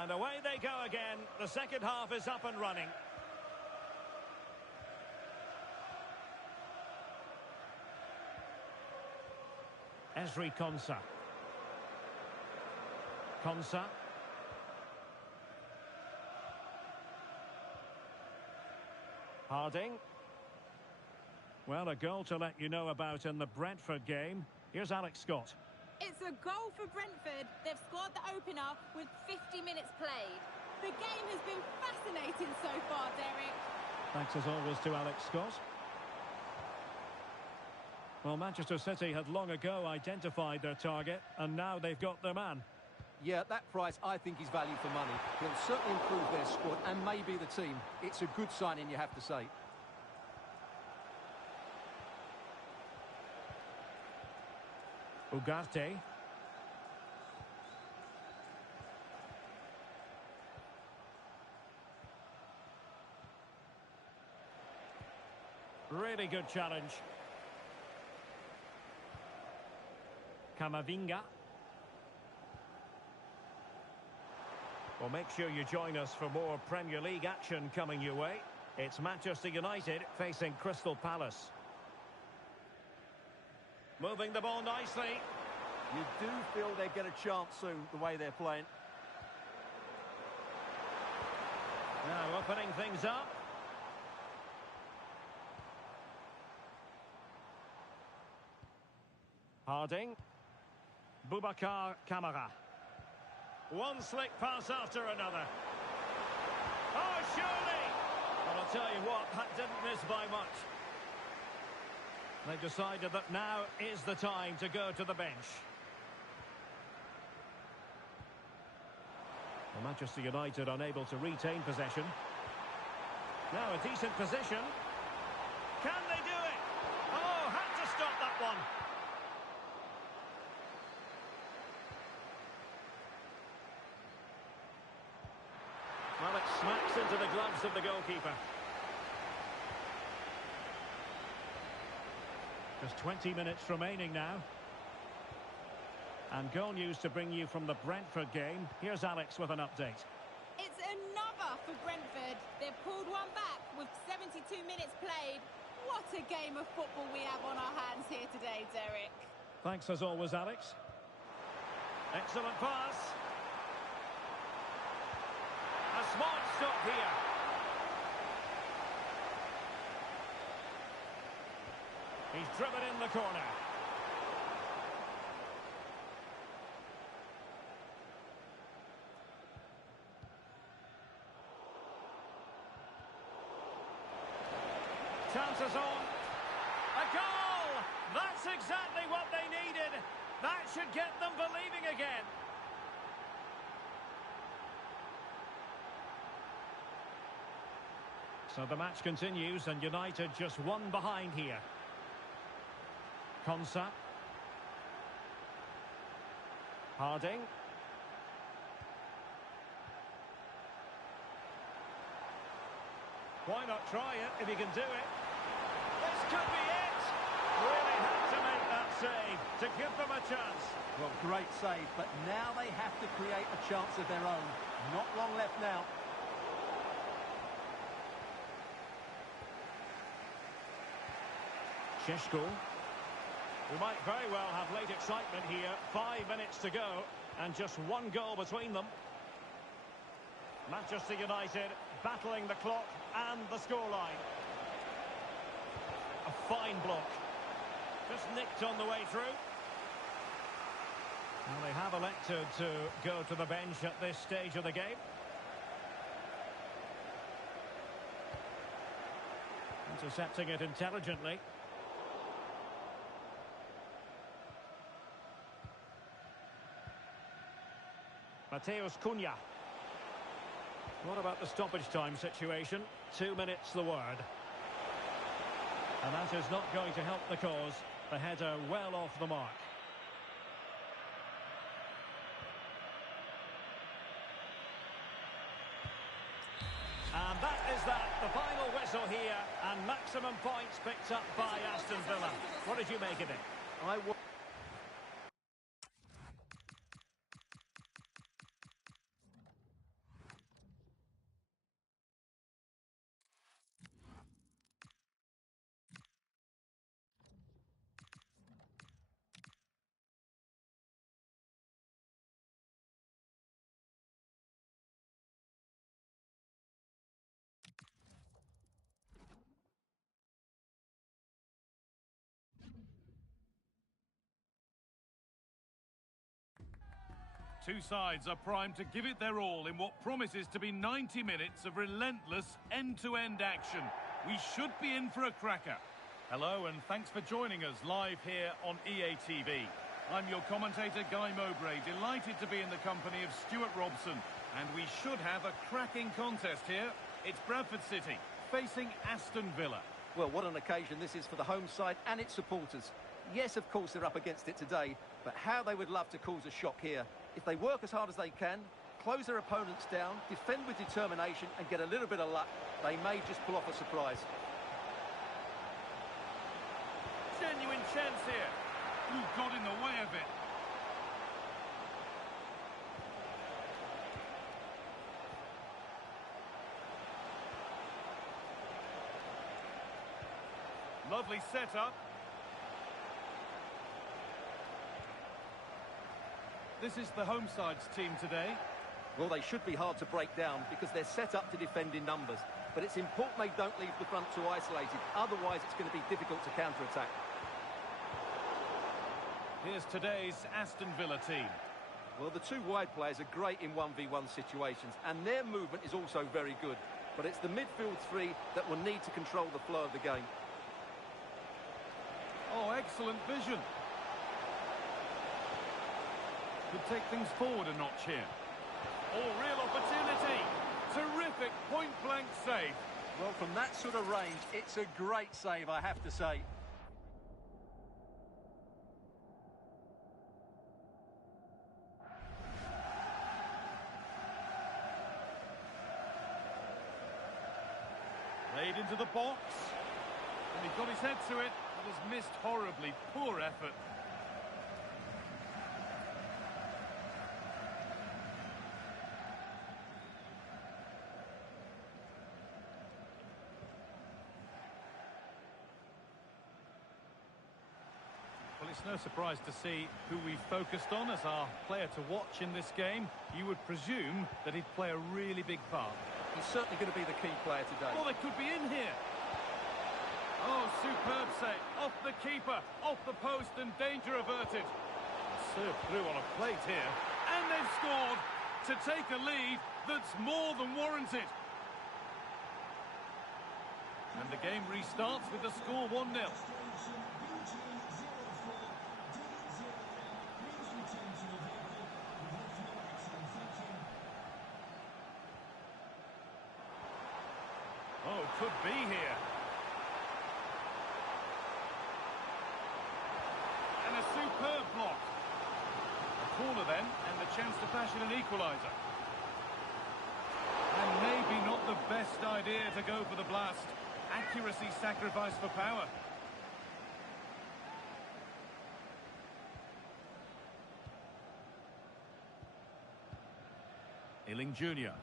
And away they go again. The second half is up and running. Ezri Konsa. Konsa. Harding. Well, a goal to let you know about in the Brentford game. Here's Alex Scott. It's a goal for Brentford. They've scored the opener with 50 minutes played. The game has been fascinating so far, Derek. Thanks as always to Alex Scott. Well, Manchester City had long ago identified their target, and now they've got their man. Yeah, that price I think is value for money. He'll certainly improve their squad and maybe the team. It's a good signing, you have to say. Ugarte. Really good challenge. Camavinga. Well, make sure you join us for more Premier League action coming your way. It's Manchester United facing Crystal Palace. Moving the ball nicely. You do feel they get a chance soon, the way they're playing. Now opening things up. Harding. Boubacar Kamara. One slick pass after another. Oh, surely! Well, I'll tell you what, that didn't miss by much. They've decided that now is the time to go to the bench. Well, Manchester United unable to retain possession. Now a decent position. Can they do it? Oh, had to stop that one. Well, it smacks into the gloves of the goalkeeper. Just 20 minutes remaining now. And goal news to bring you from the Brentford game. Here's Alex with an update. It's another for Brentford. They've pulled one back with 72 minutes played. What a game of football we have on our hands here today, Derek. Thanks as always, Alex. Excellent pass. A smart stop here. He's driven in the corner. Chances on. A goal! That's exactly what they needed. That should get them believing again. So the match continues and United just one behind here. Konsa. Harding. Why not try it if you can do it? This could be it! Really had to make that save to give them a chance. Well, great save, but now they have to create a chance of their own. Not long left now. Šeško. We might very well have late excitement here. 5 minutes to go and just one goal between them. Manchester United battling the clock and the scoreline. A fine block. Just nicked on the way through. Well, they have elected to go to the bench at this stage of the game. Intercepting it intelligently. Mateus Cunha. What about the stoppage time situation? 2 minutes the word. And that is not going to help the cause. The header well off the mark. And that is that. The final whistle here. And maximum points picked up by Aston Villa. What did you make of it? Two sides are primed to give it their all in what promises to be 90 minutes of relentless end-to-end action. We should be in for a cracker. Hello and thanks for joining us live here on EA TV. I'm your commentator Guy Mowbray, delighted to be in the company of Stuart Robson. And we should have a cracking contest here. It's Bradford City facing Aston Villa. Well, what an occasion this is for the home side and its supporters. Yes, of course, they're up against it today, but how they would love to cause a shock here. If they work as hard as they can, close their opponents down, defend with determination and get a little bit of luck, they may just pull off a surprise. Genuine chance here. Who got in the way of it? Lovely setup. This is the home side's team today. Well, they should be hard to break down because they're set up to defend in numbers. But it's important they don't leave the front too isolated. Otherwise, it's going to be difficult to counter-attack. Here's today's Aston Villa team. Well, the two wide players are great in 1v1 situations, and their movement is also very good. But it's the midfield three that will need to control the flow of the game. Oh, excellent vision. Could take things forward a notch here. Oh, real opportunity. Terrific point-blank save. Well, from that sort of range, it's a great save, I have to say. Played into the box. And he got his head to it. It was missed horribly. Poor effort. Well, it's no surprise to see who we focused on as our player to watch in this game. You would presume that he'd play a really big part. He's certainly going to be the key player today. Oh, they could be in here. Oh, superb save. Off the keeper, off the post, and danger averted. Served through on a plate here. And they've scored to take a lead that's more than warranted. And the game restarts with the score 1-0. Oh, could be here. And a superb block. A corner then, and the chance to fashion an equaliser. And maybe not the best idea to go for the blast. Accuracy sacrificed for power. Illing Jr.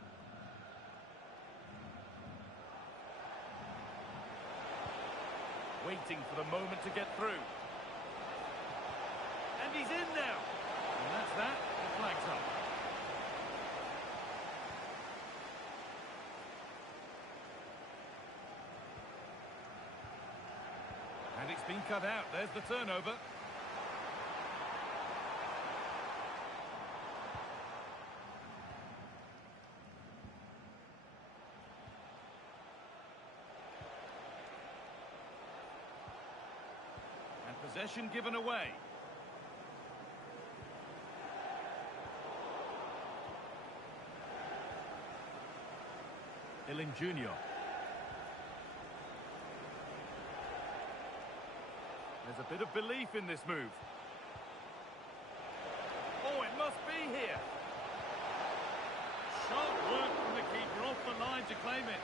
Waiting for the moment to get through. And he's in now. And that's that. The flag's up. And it's been cut out. There's the turnover. And possession given away. Illing Jr. There's a bit of belief in this move. Oh, it must be here. Sharp work from the keeper off the line to claim it.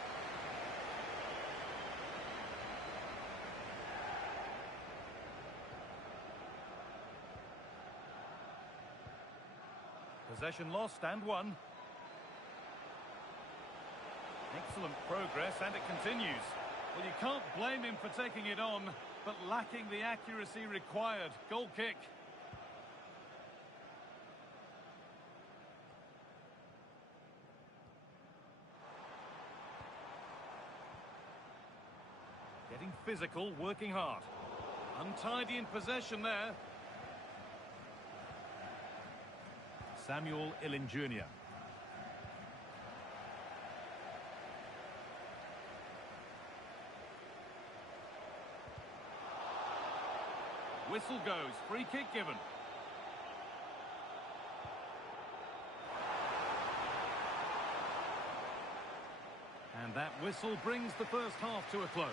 Possession lost and won. Excellent progress, and it continues. Well, you can't blame him for taking it on, but lacking the accuracy required. Goal kick. Getting physical, working hard. Untidy in possession there. Samuel Illing Jr. Whistle goes, free kick given. And that whistle brings the first half to a close.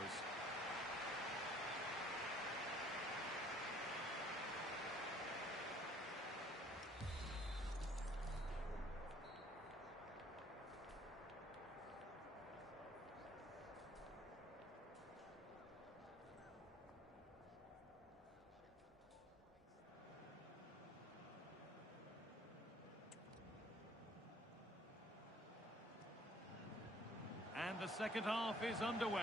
And the second half is underway.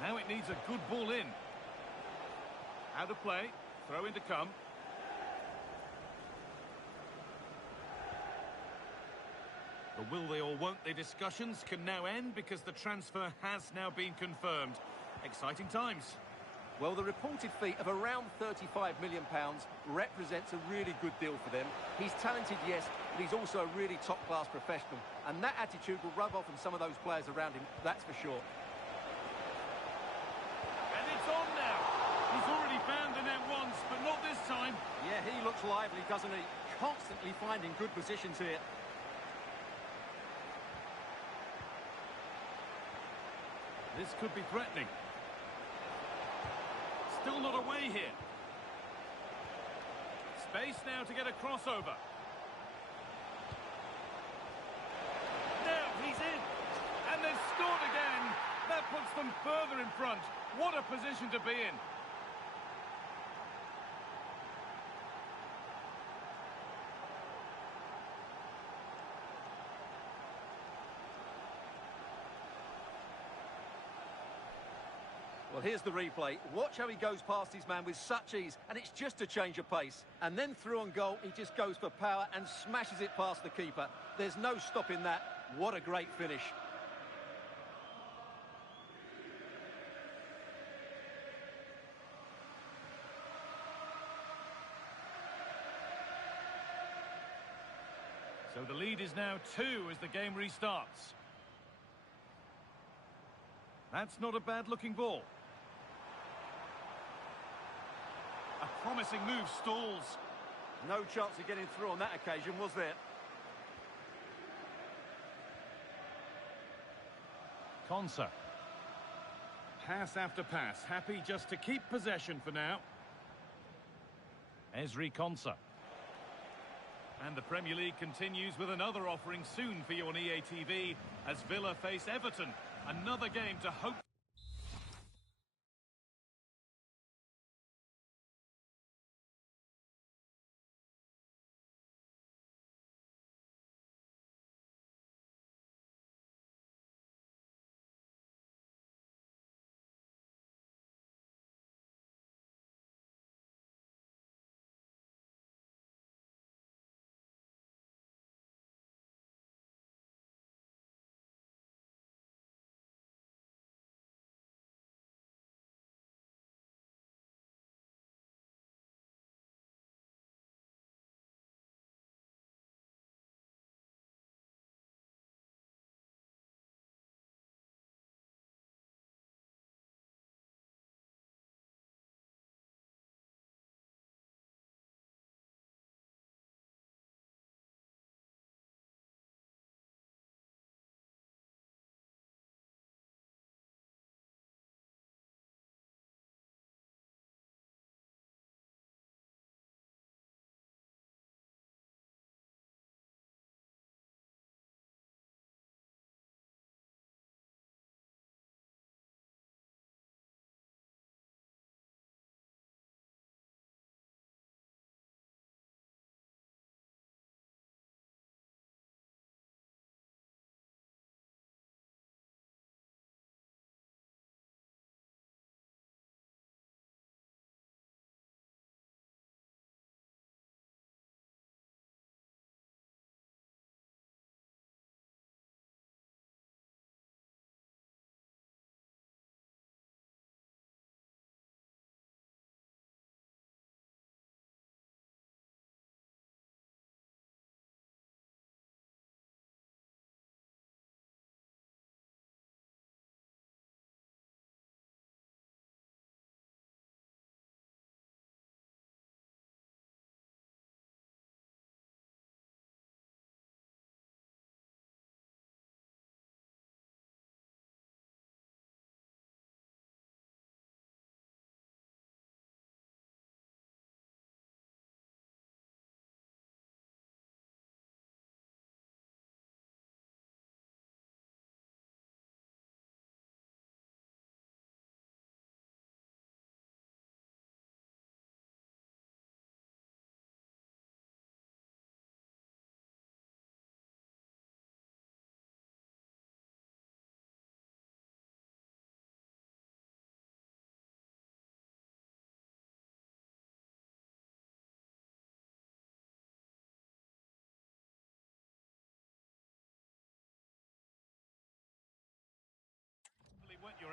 Now it needs a good ball in. Out of play, throw in to come. The will they or won't they discussions can now end because the transfer has now been confirmed. Exciting times. Well, the reported fee of around £35 million represents a really good deal for them. He's talented, yes, but he's also a really top-class professional. And that attitude will rub off on some of those players around him, that's for sure. And it's on now. He's already found the net once, but not this time. Yeah, he looks lively, doesn't he? Constantly finding good positions here. This could be threatening. Still not away here. Space now to get a crossover. Now he's in. And they've scored again. That puts them further in front. What a position to be in. Well, here's the replay. Watch how he goes past his man with such ease, and it's just a change of pace. And then through on goal, he just goes for power and smashes it past the keeper. There's no stopping that. What a great finish. So the lead is now 2 as the game restarts. That's not a bad-looking ball. A promising move stalls. No chance of getting through on that occasion, was there? Konsa. Pass after pass. Happy just to keep possession for now. Ezri Konsa. And the Premier League continues with another offering soon for you on EA TV as Villa face Everton. Another game to hope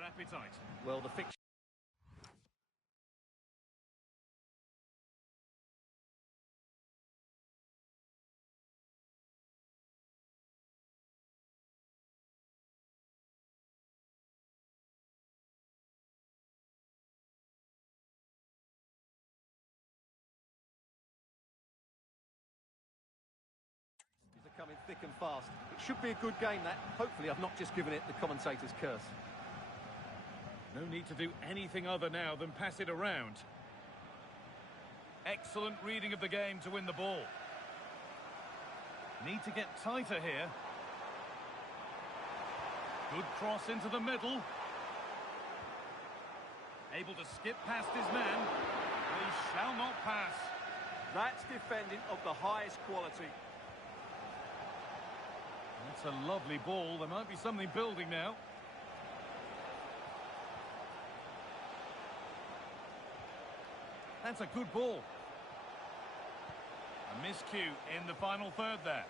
appetite. Well, the fixture are coming thick and fast. It should be a good game, that. Hopefully, I've not just given it the commentator's curse. No need to do anything other now than pass it around. Excellent reading of the game to win the ball. Need to get tighter here. Good cross into the middle. Able to skip past his man. He shall not pass. That's defending of the highest quality. That's a lovely ball. There might be something building now. That's a good ball. A miscue in the final third there.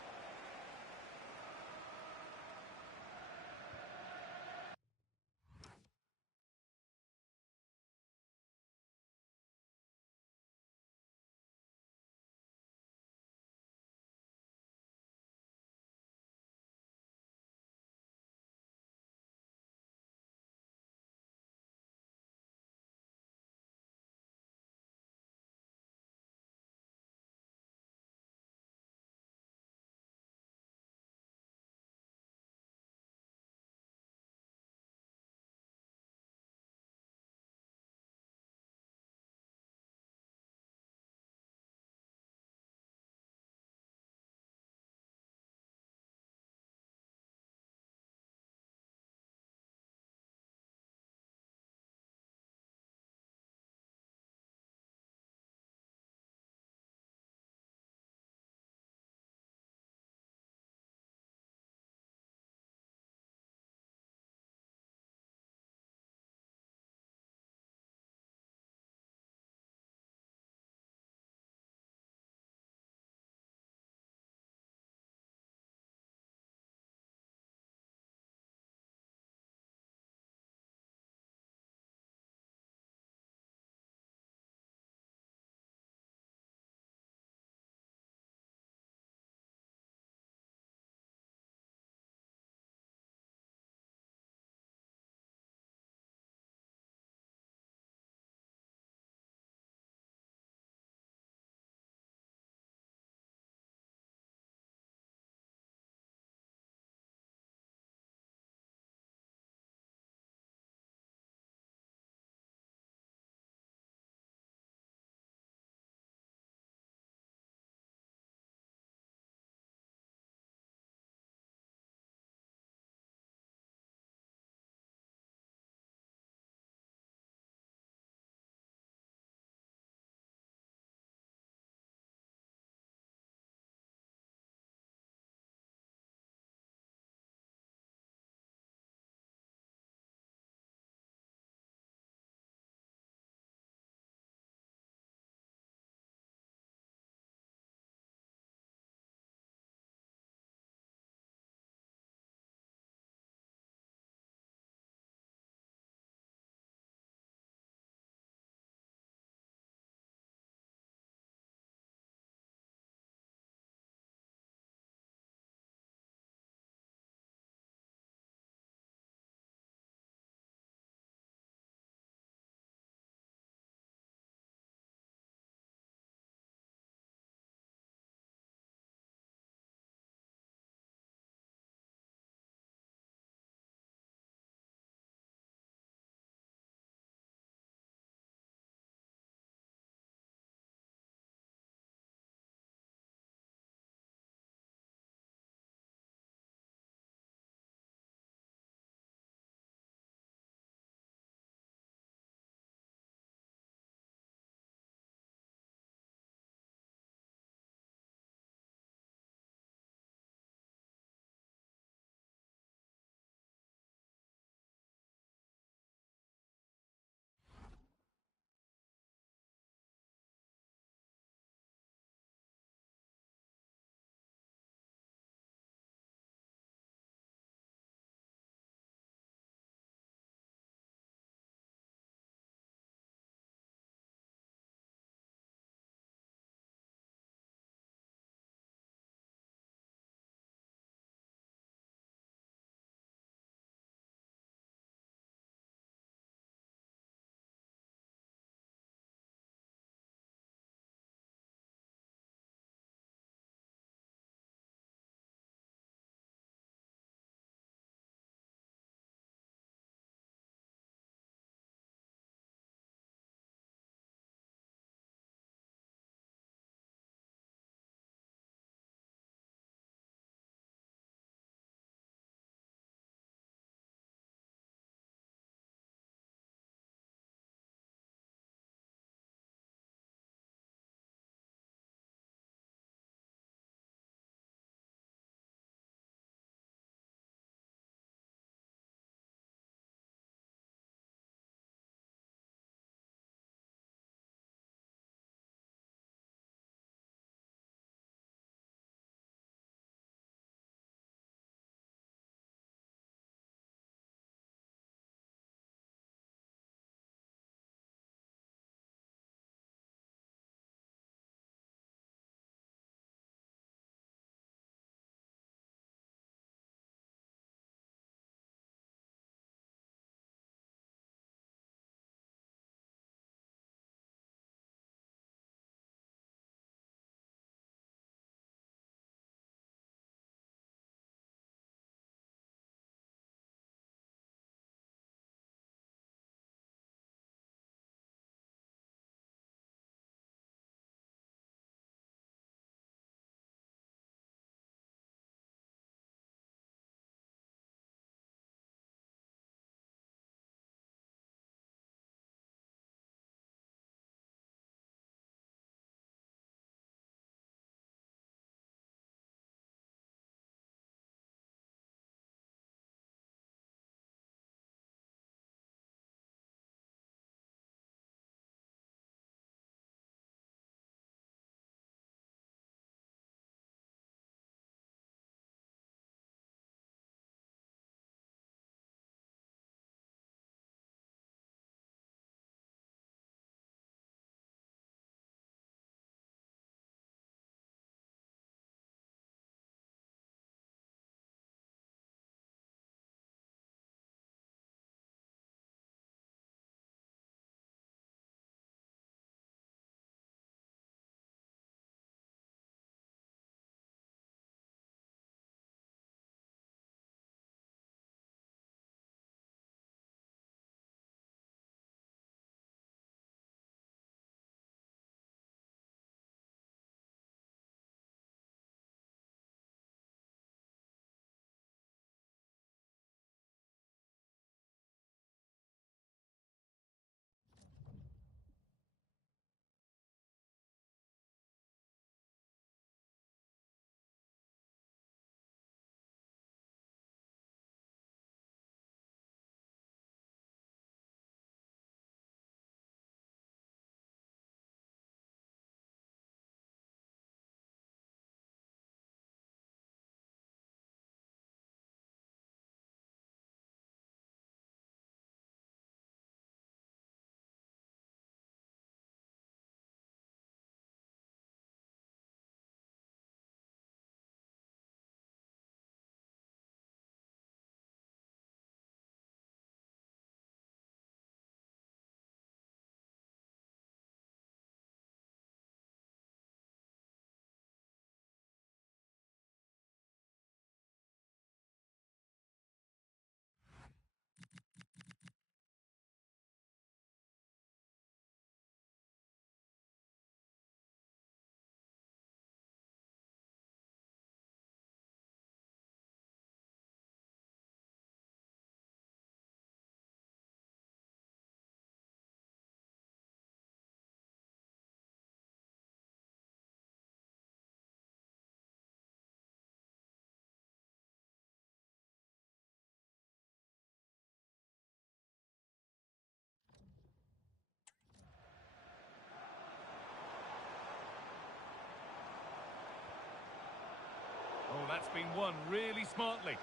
that's been won really smartly.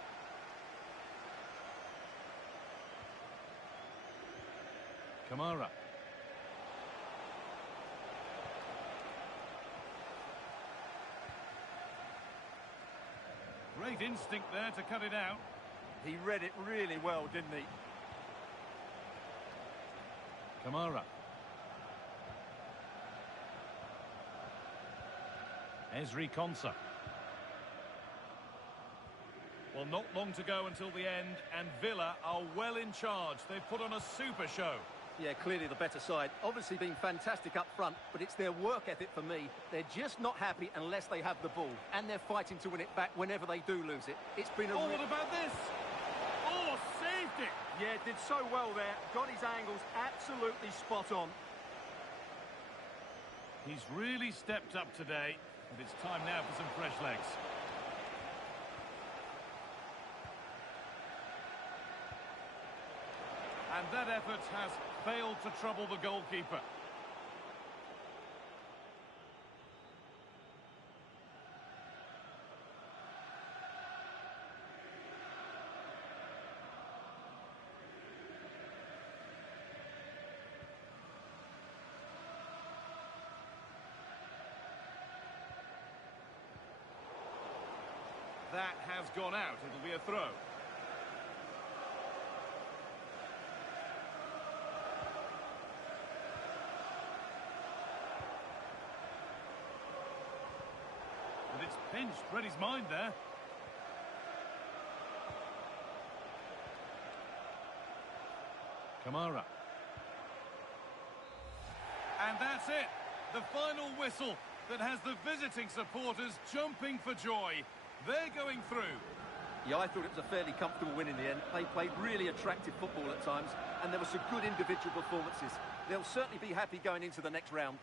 Kamara. Great instinct there to cut it out. He read it really well, didn't he? Kamara. Ezri Konsa. Well, not long to go until the end, and Villa are well in charge. They've put on a super show. Yeah, clearly the better side. Obviously been fantastic up front, but it's their work ethic for me. They're just not happy unless they have the ball, and they're fighting to win it back whenever they do lose it. It's been a... Oh, what about this? Oh, saved it! Yeah, did so well there. Got his angles absolutely spot on. He's really stepped up today, and it's time now for some fresh legs. And that effort has failed to trouble the goalkeeper. That has gone out. It'll be a throw. But it's pinched Freddie's mind there. Kamara. And that's it. The final whistle that has the visiting supporters jumping for joy. They're going through. Yeah, I thought it was a fairly comfortable win in the end. They played really attractive football at times, and there were some good individual performances. They'll certainly be happy going into the next round.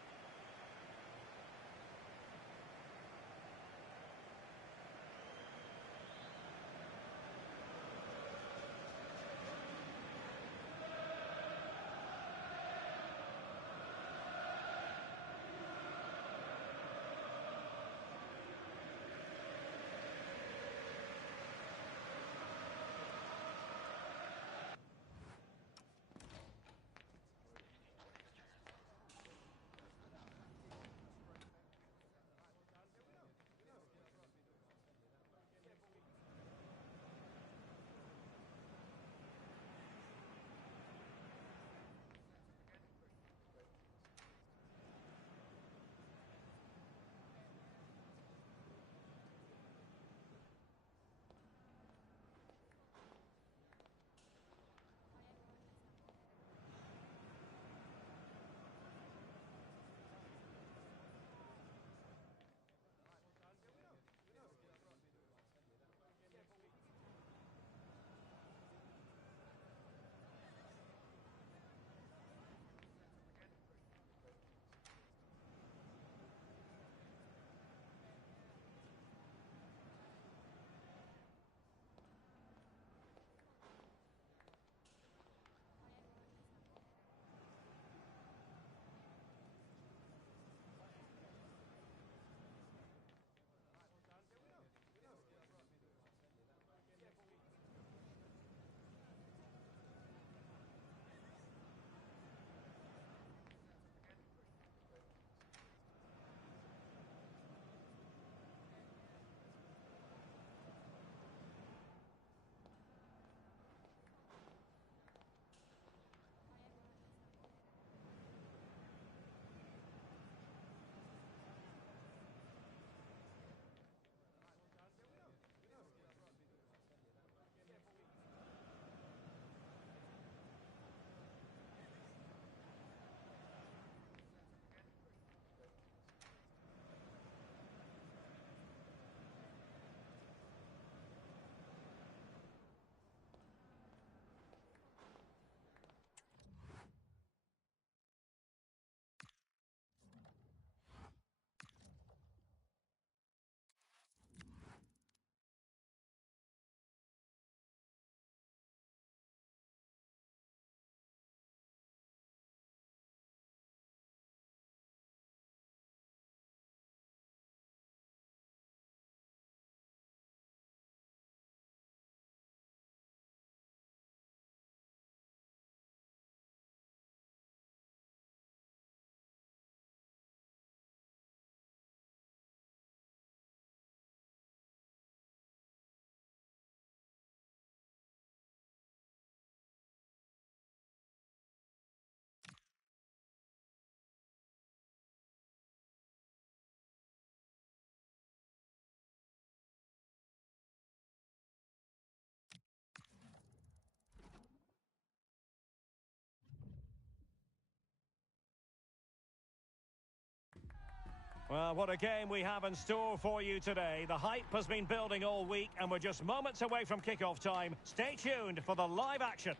Well, what a game we have in store for you today. The hype has been building all week, and we're just moments away from kickoff time. Stay tuned for the live action.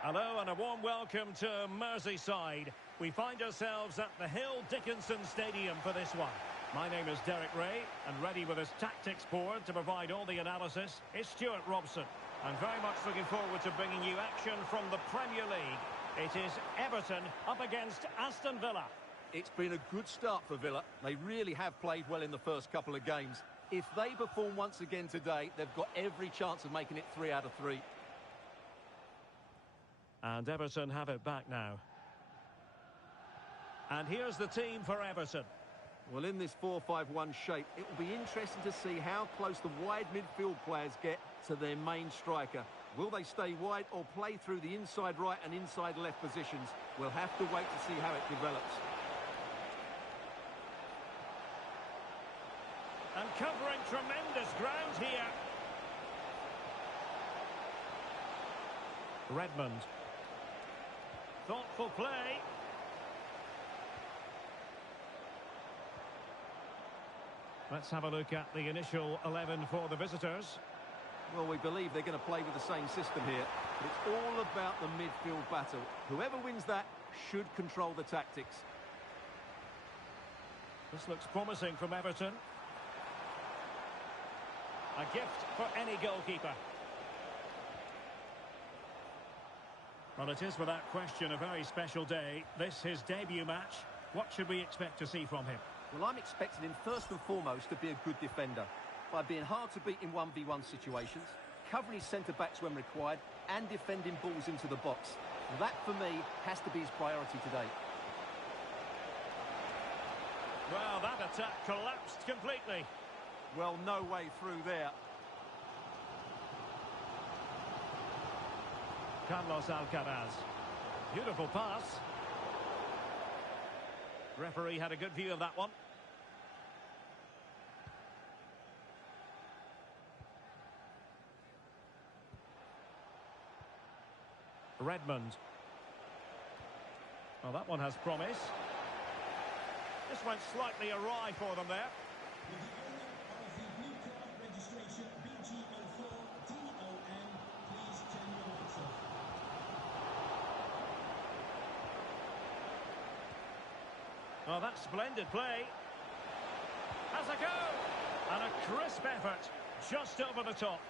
Hello and a warm welcome to Merseyside. We find ourselves at the Hill Dickinson Stadium for this one. My name is Derek Ray, and ready with his tactics board to provide all the analysis is Stuart Robson. I'm very much looking forward to bringing you action from the Premier League. It is Everton up against Aston Villa. It's been a good start for Villa. They really have played well in the first couple of games. If they perform once again today, they've got every chance of making it 3 out of 3. And Everton have it back now. And here's the team for Everton. Well, in this 4-5-1 shape, it will be interesting to see how close the wide midfield players get to their main striker. Will they stay wide or play through the inside right and inside left positions? We'll have to wait to see how it develops. And covering tremendous ground here. Redmond. Thoughtful play. Let's have a look at the initial 11 for the visitors. Well, we believe they're going to play with the same system here. But it's all about the midfield battle. Whoever wins that should control the tactics. This looks promising from Everton. A gift for any goalkeeper. Well, it is without question a very special day. This his debut match. What should we expect to see from him? Well, I'm expecting him first and foremost to be a good defender by being hard to beat in 1v1 situations, covering his centre-backs when required, and defending balls into the box. That, for me, has to be his priority today. Well, that attack collapsed completely. Well, no way through there. Carlos Alcaraz. Beautiful pass. Referee had a good view of that one. Redmond. Well, that one has promise. This went slightly awry for them there. Well, that's splendid play. Has a go! And a crisp effort, just over the top.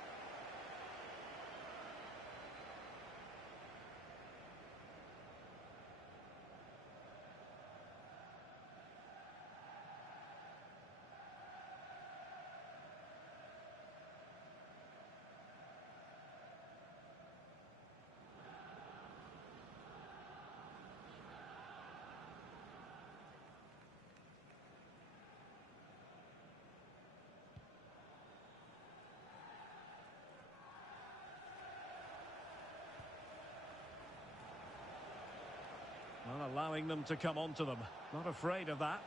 Well, allowing them to come onto them. Not afraid of that.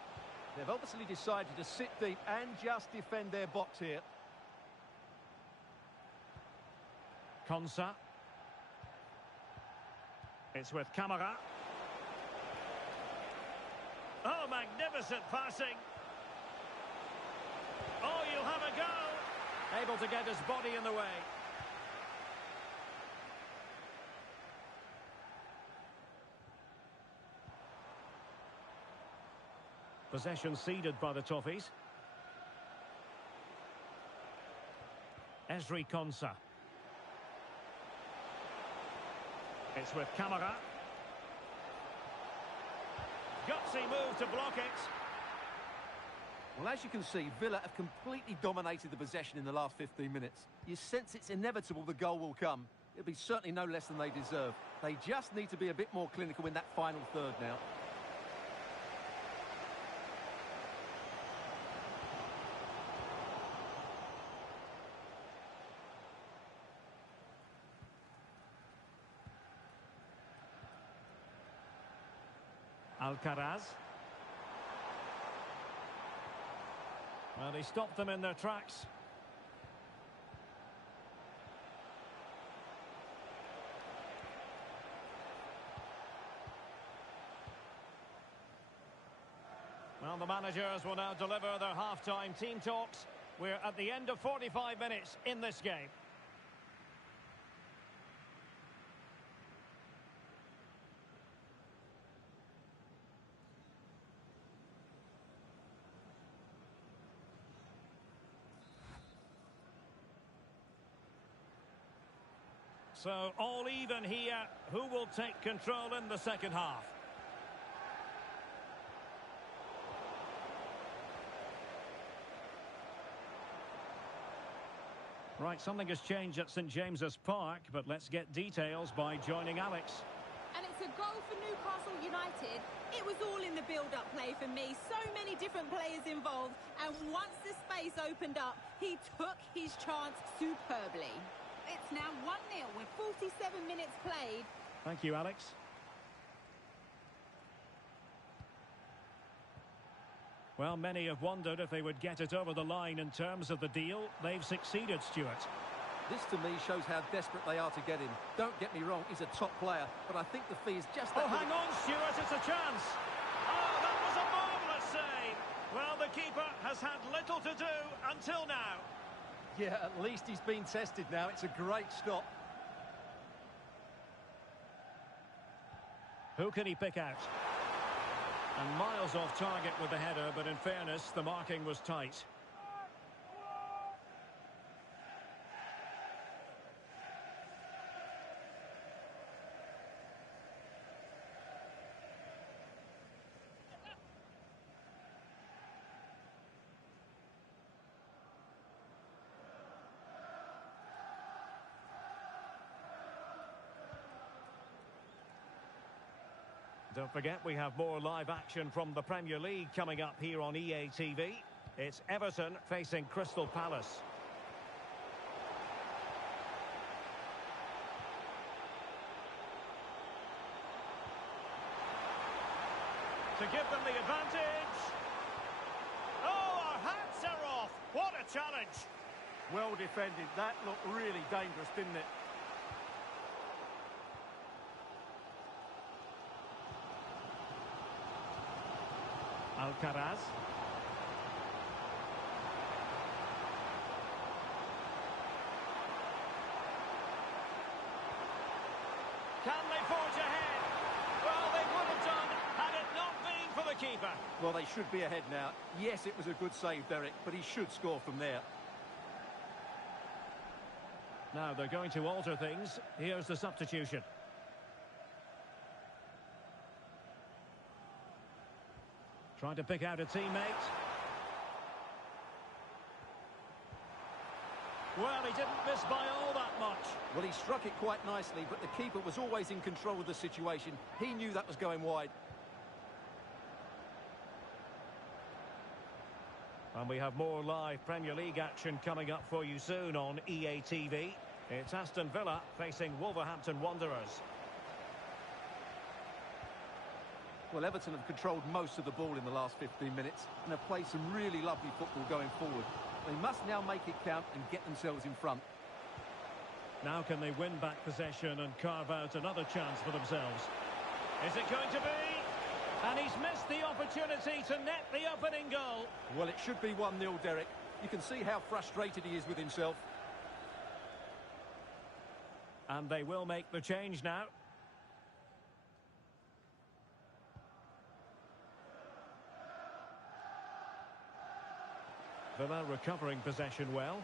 They've obviously decided to sit deep and just defend their box here. Konsa. It's with Camara. Oh, magnificent passing. Oh, you'll have a go. Able to get his body in the way. Possession ceded by the Toffees. Ezri Konsa. It's with Camara. Gutsy move to block it. Well, as you can see, Villa have completely dominated the possession in the last 15 minutes. You sense it's inevitable the goal will come. It'll be certainly no less than they deserve. They just need to be a bit more clinical in that final third now. Alcaraz. Well, he stopped them in their tracks. And the managers will now deliver their half-time team talks. We're at the end of 45 minutes in this game. So, all even here. Who will take control in the second half? Right, something has changed at St James's Park, but let's get details by joining Alex. And it's a goal for Newcastle United. It was all in the build-up play for me. So many different players involved. And once the space opened up, he took his chance superbly. It's now 1-0 with 47 minutes played. Thank you, Alex. Well, many have wondered if they would get it over the line in terms of the deal. They've succeeded, Stuart. This, to me, shows how desperate they are to get him. Don't get me wrong, he's a top player, but I think the fee is just that... Oh, hang on, Stuart, it's a chance. Oh, that was a marvellous save. Well, the keeper has had little to do until now. Yeah, at least he's been tested now. It's a great stop. Who can he pick out? And miles off target with the header, but in fairness, the marking was tight. Don't forget, we have more live action from the Premier League coming up here on EA TV. It's Everton facing Crystal Palace. To give them the advantage. Oh, our hats are off. What a challenge. Well defended. That looked really dangerous, didn't it? Alcaraz. Can they forge ahead? Well, they would have done had it not been for the keeper. Well, they should be ahead now. Yes, it was a good save, Derek, but he should score from there. Now they're going to alter things. Here's the substitution. Trying to pick out a teammate. Well, he didn't miss by all that much. Well, he struck it quite nicely, but the keeper was always in control of the situation. He knew that was going wide. And we have more live Premier League action coming up for you soon on EA TV. It's Aston Villa facing Wolverhampton Wanderers. Well, Everton have controlled most of the ball in the last 15 minutes and have played some really lovely football going forward. They must now make it count and get themselves in front. Now can they win back possession and carve out another chance for themselves? Is it going to be? And he's missed the opportunity to net the opening goal. Well, it should be 1-0, Derek. You can see how frustrated he is with himself. And they will make the change now. Villa recovering possession well.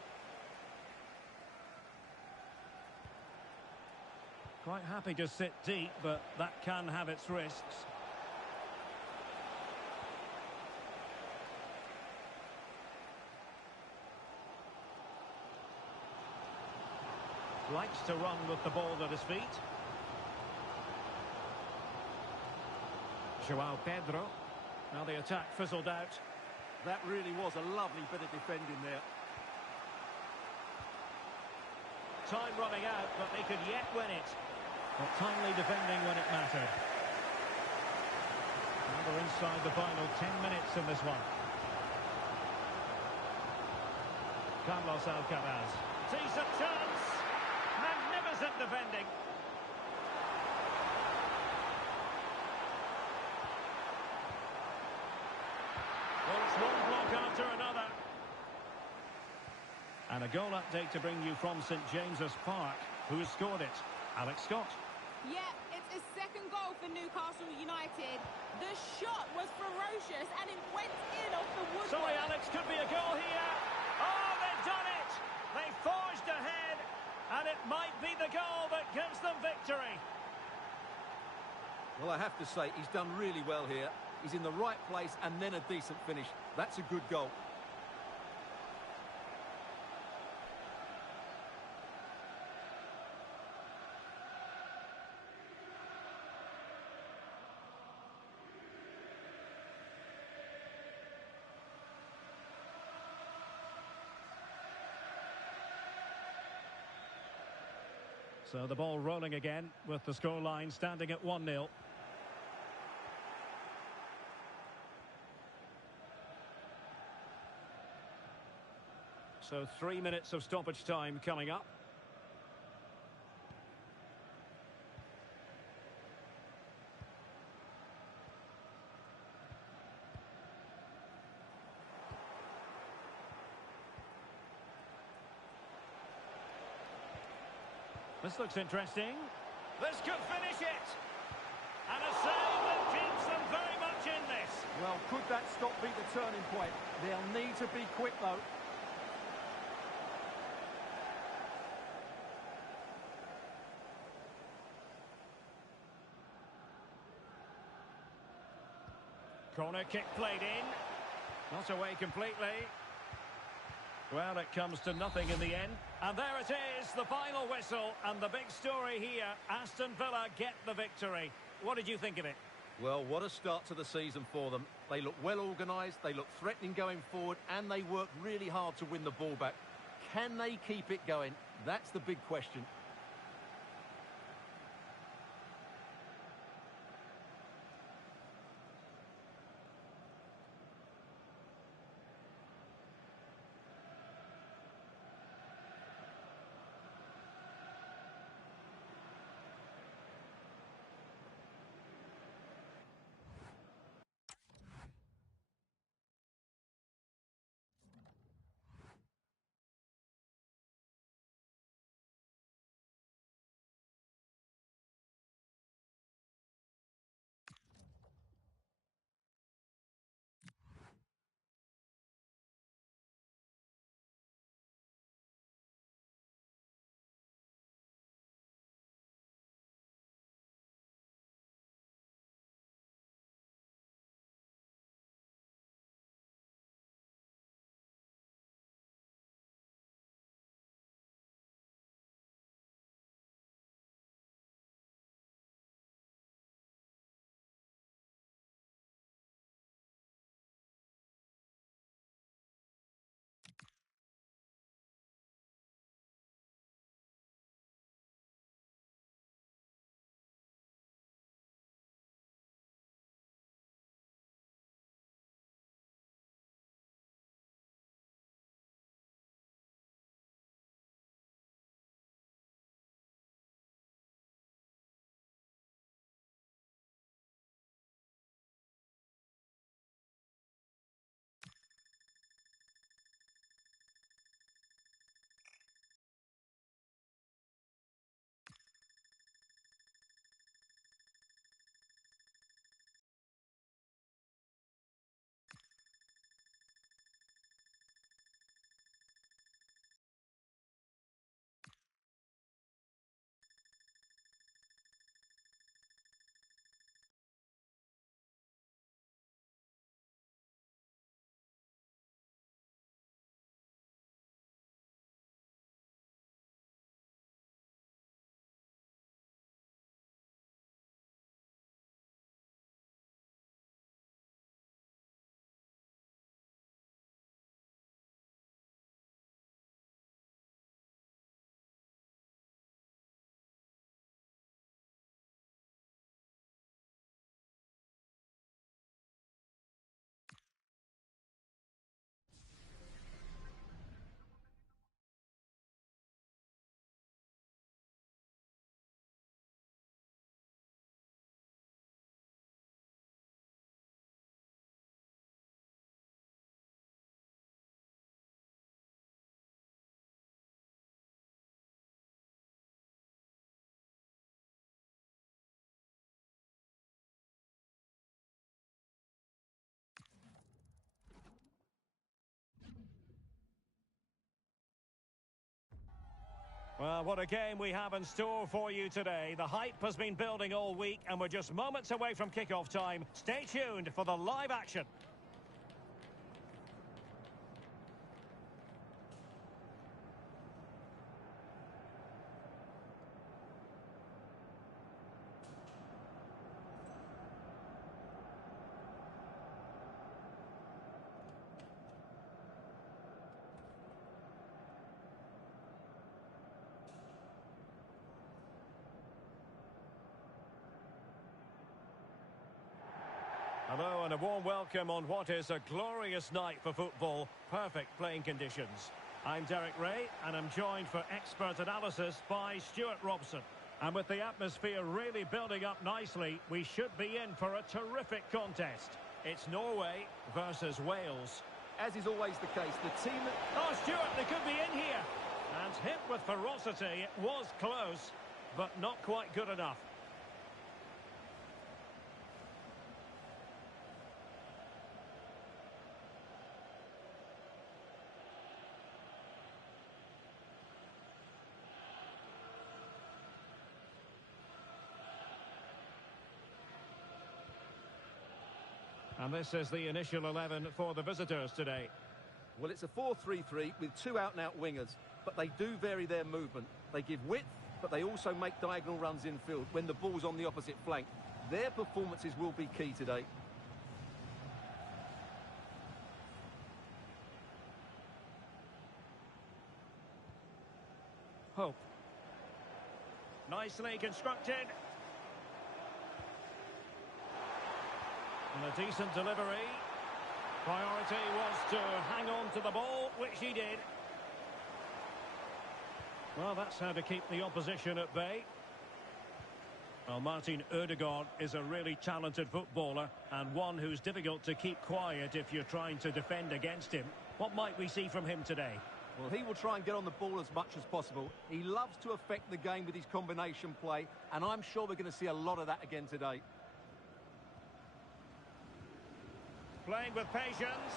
Quite happy to sit deep, but that can have its risks. Likes to run with the ball at his feet. João Pedro. Now the attack fizzled out. That really was a lovely bit of defending there. Time running out, but they could yet win it. But timely defending when it mattered. Now we're inside the final 10 minutes in this one. Carlos Alcaraz. Decent chance. Magnificent defending. block after another. And a goal update to bring you from St James's Park. Who has scored it? Alex Scott. Yeah, it's a second goal for Newcastle United. The shot was ferocious and it went in off the woodwork. Sorry, Alex, could be a goal here. Oh, they've done it! They forged ahead, and it might be the goal that gives them victory. Well, I have to say, he's done really well here. He's in the right place and then a decent finish. That's a good goal. So the ball rolling again with the scoreline standing at 1-0. So 3 minutes of stoppage time coming up. This looks interesting. This could finish it. And a save that keeps them very much in this. Well, could that stop be the turning point? They'll need to be quick, though. Corner kick played in. Not away completely. Well, it comes to nothing in the end. And there it is, the final whistle. And the big story here, Aston Villa get the victory. What did you think of it? Well, what a start to the season for them. They look well organised, they look threatening going forward, and they work really hard to win the ball back. Can they keep it going? That's the big question. Well, what a game we have in store for you today. The hype has been building all week, and we're just moments away from kickoff time. Stay tuned for the live action. Hello and a warm welcome on what is a glorious night for football. Perfect playing conditions. I'm Derek Ray and I'm joined for expert analysis by Stuart Robson. And with the atmosphere really building up nicely, we should be in for a terrific contest. It's Norway versus Wales. As is always the case, the team... Oh, Stuart, they could be in here. And hit with ferocity, it was close, but not quite good enough. And this is the initial 11 for the visitors today. Well, it's a 4-3-3 with two out-and-out wingers, but they do vary their movement. They give width, but they also make diagonal runs infield when the ball's on the opposite flank. Their performances will be key today. Hope. Nicely constructed. And a decent delivery. Priority was to hang on to the ball, which he did. Well, that's how to keep the opposition at bay. Well, Martin Ødegaard is a really talented footballer and one who's difficult to keep quiet if you're trying to defend against him. What might we see from him today? Well, he will try and get on the ball as much as possible. He loves to affect the game with his combination play, and I'm sure we're going to see a lot of that again today. Playing with patience.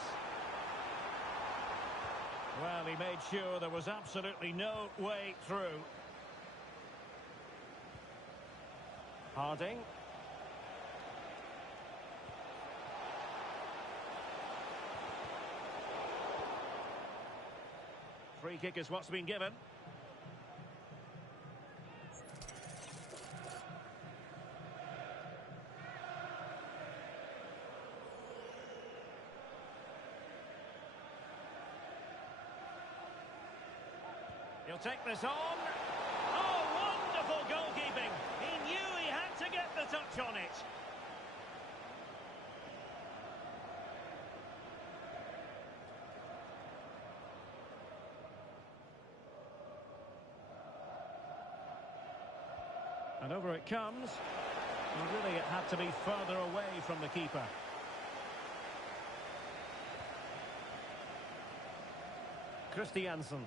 Well, he made sure there was absolutely no way through. Harding. Free kick is what's been given. He'll take this on. Oh, wonderful goalkeeping. He knew he had to get the touch on it. And over it comes. And really, it had to be further away from the keeper. Christiansen.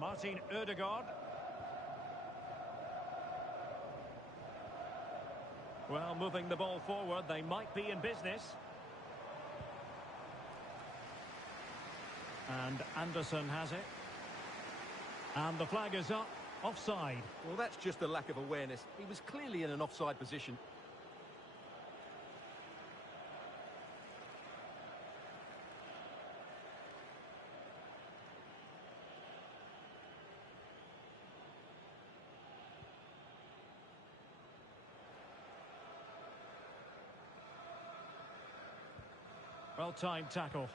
Martin Ødegaard. Well, moving the ball forward, they might be in business. And Anderson has it. And the flag is up, offside. Well, that's just a lack of awareness. He was clearly in an offside position. Well-timed tackle.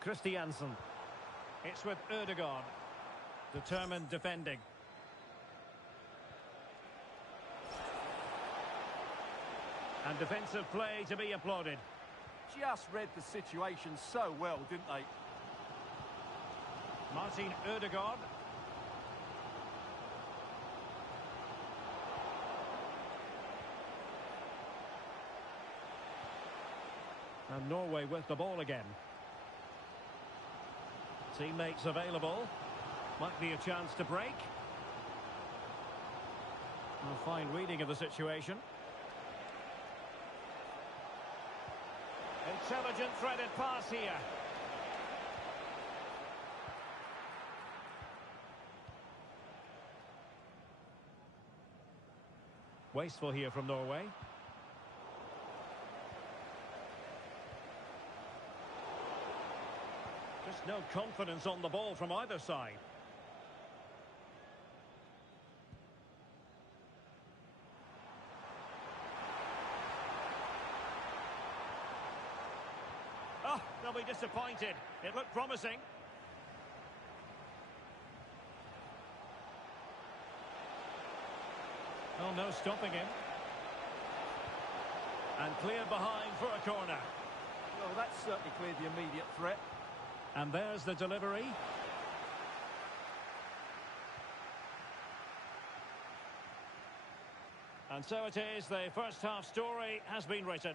Christiansen. It's with Ødegaard. Determined defending. And defensive play to be applauded. Just read the situation so well, didn't they? Martin Ødegaard. And Norway with the ball again. Teammates available. Might be a chance to break. A fine reading of the situation. Intelligent threaded pass here. Wasteful here from Norway. Just no confidence on the ball from either side. Oh, they'll be disappointed. It looked promising. Oh, no stopping him. And cleared behind for a corner. Well, that's certainly cleared the immediate threat. And there's the delivery. And so it is, the first half story has been written.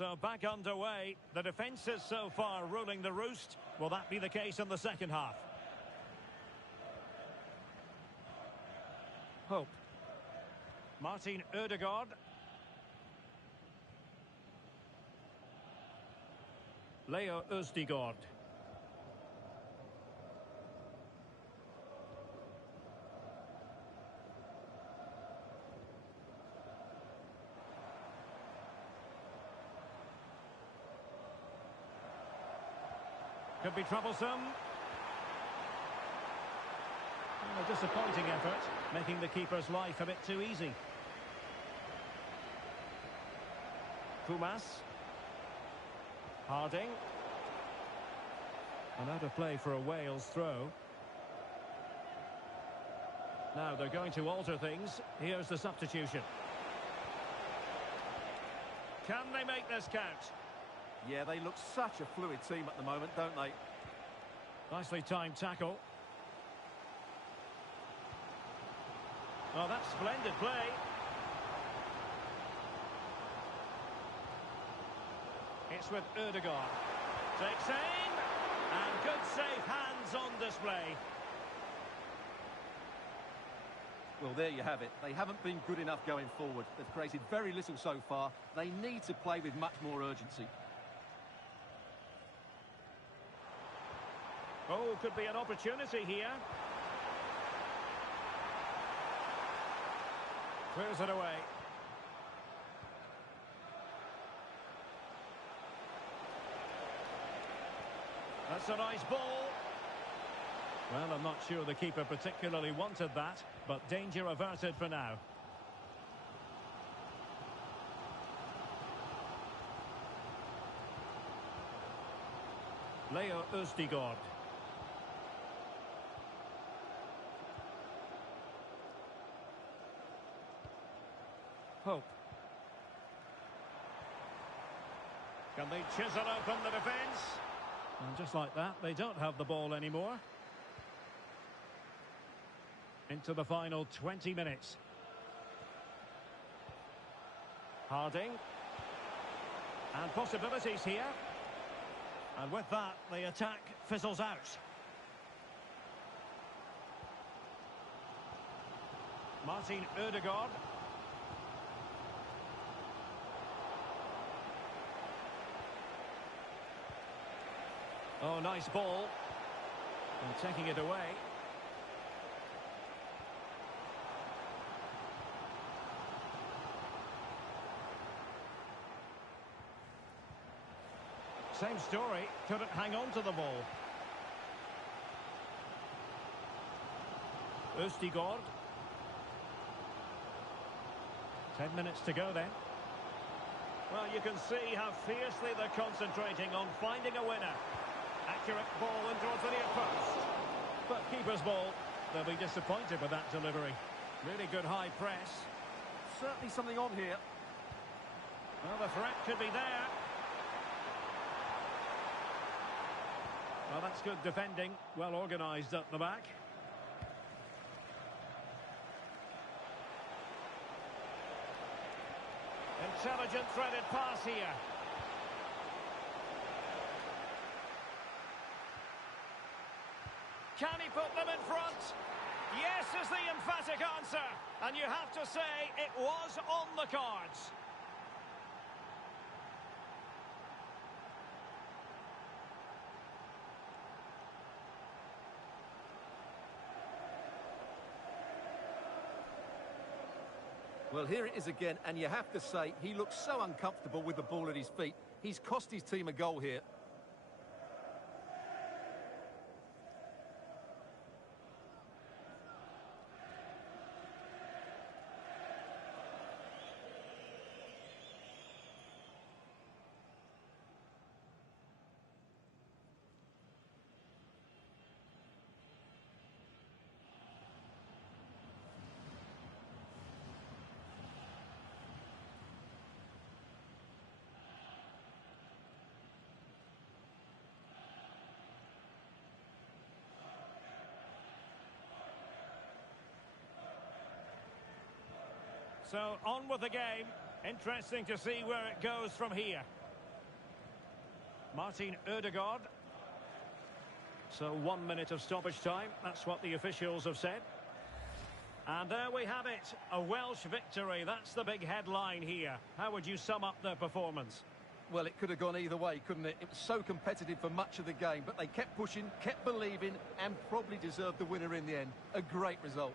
So back underway. The defence is so far ruling the roost. Will that be the case in the second half? Hope. Martin Ødegaard. Leo Østigård. Could be troublesome. And a disappointing effort, making the keeper's life a bit too easy. Kumas. Harding. And out of play for a Wales throw. Now they're going to alter things. Here's the substitution. Can they make this count? Yeah, they look such a fluid team at the moment, don't they? Nicely timed tackle. Oh, that's splendid play. It's with Ødegaard. Takes aim. And good safe hands on display. Well, there you have it. They haven't been good enough going forward. They've created very little so far. They need to play with much more urgency. Oh, could be an opportunity here. Clears it away. That's a nice ball. Well, I'm not sure the keeper particularly wanted that, but danger averted for now. Leo Østigård. Hope. Can they chisel open the defence? And just like that, they don't have the ball anymore. Into the final 20 minutes. Harding. And possibilities here. And with that, the attack fizzles out. Martin Ødegaard. Oh, nice ball. And taking it away. Same story, couldn't hang on to the ball. Østigård. 10 minutes to go then. Well, you can see how fiercely they're concentrating on finding a winner. Accurate ball in towards the near post. But keeper's ball. They'll be disappointed with that delivery. Really good high press. Certainly something on here. Well, the threat could be there. Well, that's good defending. Well organised up the back. Intelligent threaded pass here. Can he put them in front? Yes is the emphatic answer. And you have to say it was on the cards. Well, here it is again, and you have to say he looks so uncomfortable with the ball at his feet. He's cost his team a goal here. So, on with the game. Interesting to see where it goes from here. Martin Ødegaard. So, 1 minute of stoppage time. That's what the officials have said. And there we have it. A Welsh victory. That's the big headline here. How would you sum up their performance? Well, it could have gone either way, couldn't it? It was so competitive for much of the game, but they kept pushing, kept believing, and probably deserved the winner in the end. A great result.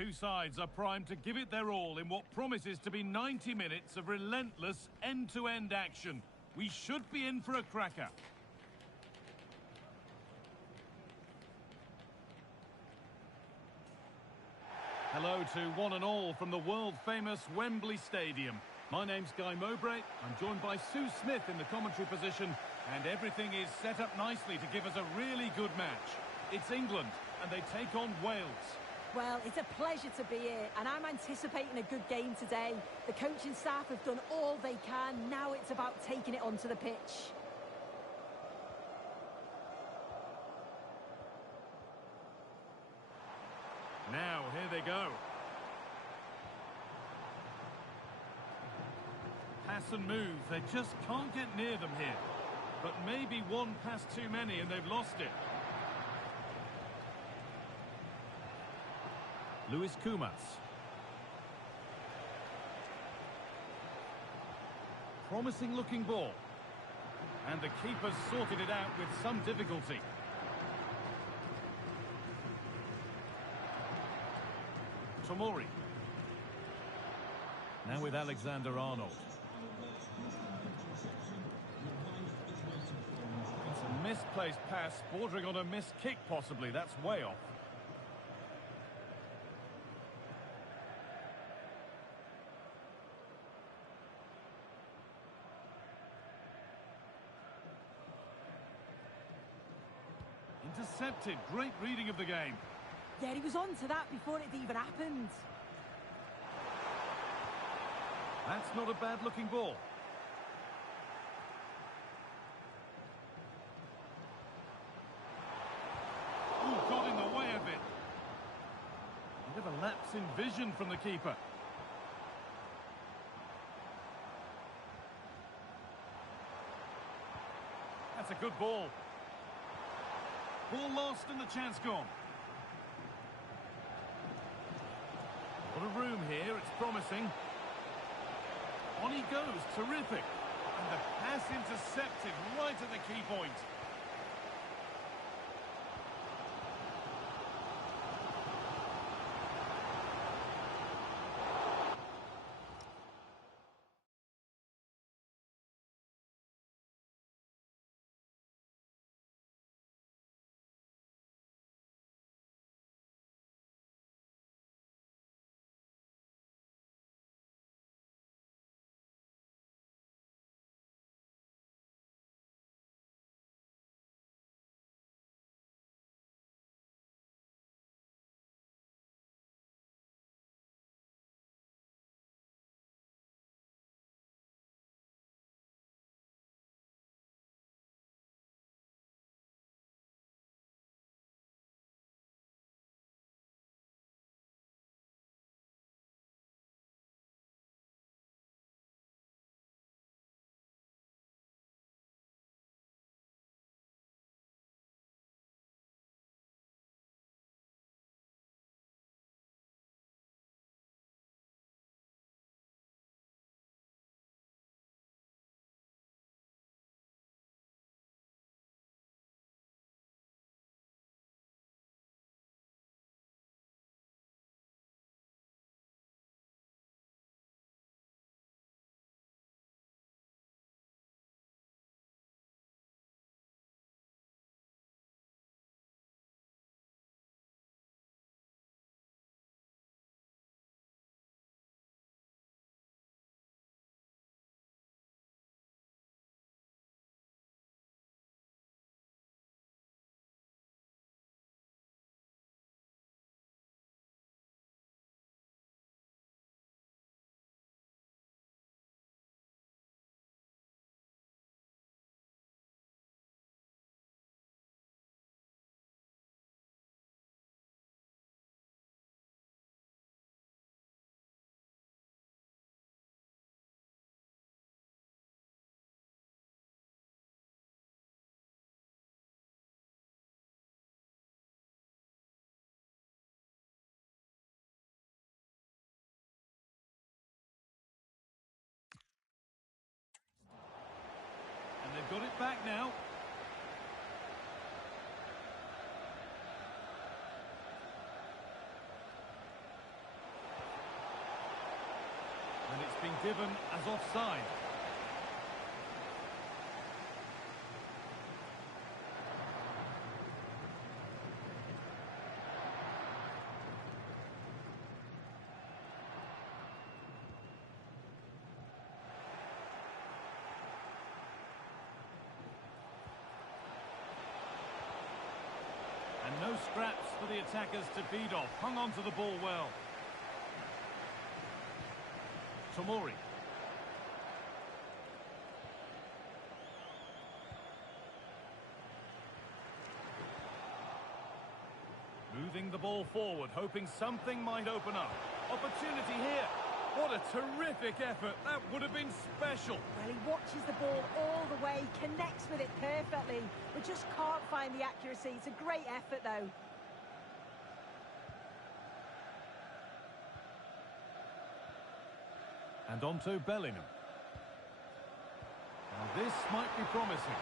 Two sides are primed to give it their all in what promises to be 90 minutes of relentless end-to-end action. We should be in for a cracker. Hello to one and all from the world-famous Wembley Stadium. My name's Guy Mowbray. I'm joined by Sue Smith in the commentary position, and everything is set up nicely to give us a really good match. It's England, and they take on Wales. Well, it's a pleasure to be here, and I'm anticipating a good game today. The coaching staff have done all they can. Now it's about taking it onto the pitch. Now, here they go. Pass and move. They just can't get near them here. But maybe one pass too many and they've lost it. Luis Kumas. Promising looking ball. And the keeper's sorted it out with some difficulty. Tomori. Now with Alexander-Arnold. It's a misplaced pass, bordering on a missed kick possibly. That's way off. Intercepted. Great reading of the game. Yeah, he was on to that before it even happened. That's not a bad-looking ball. Ooh, got in the way of it. A bit of a lapse in vision from the keeper. That's a good ball. Ball lost and the chance gone. What a room here, it's promising. On he goes, terrific. And the pass intercepted right at the key point. And they've got it back now. And it's been given as offside. And no scraps for the attackers to feed off. Hung on to the ball well. Tomori. Moving the ball forward, hoping something might open up. Opportunity here. What a terrific effort. That would have been special. Well, he watches the ball all the way, connects with it perfectly, but just can't find the accuracy. It's a great effort, though. And on to Bellingham. Now this might be promising.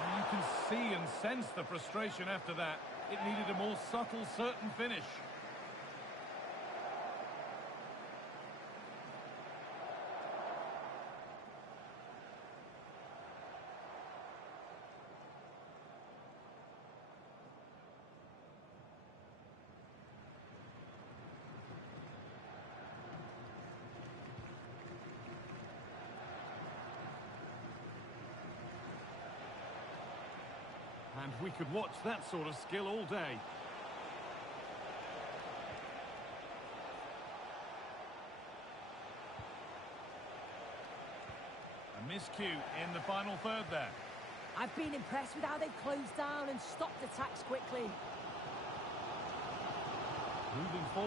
And you can see and sense the frustration after that. It needed a more subtle, certain finish. And we could watch that sort of skill all day. A miscue in the final third there. I've been impressed with how they've closed down and stopped attacks quickly. Moving forward.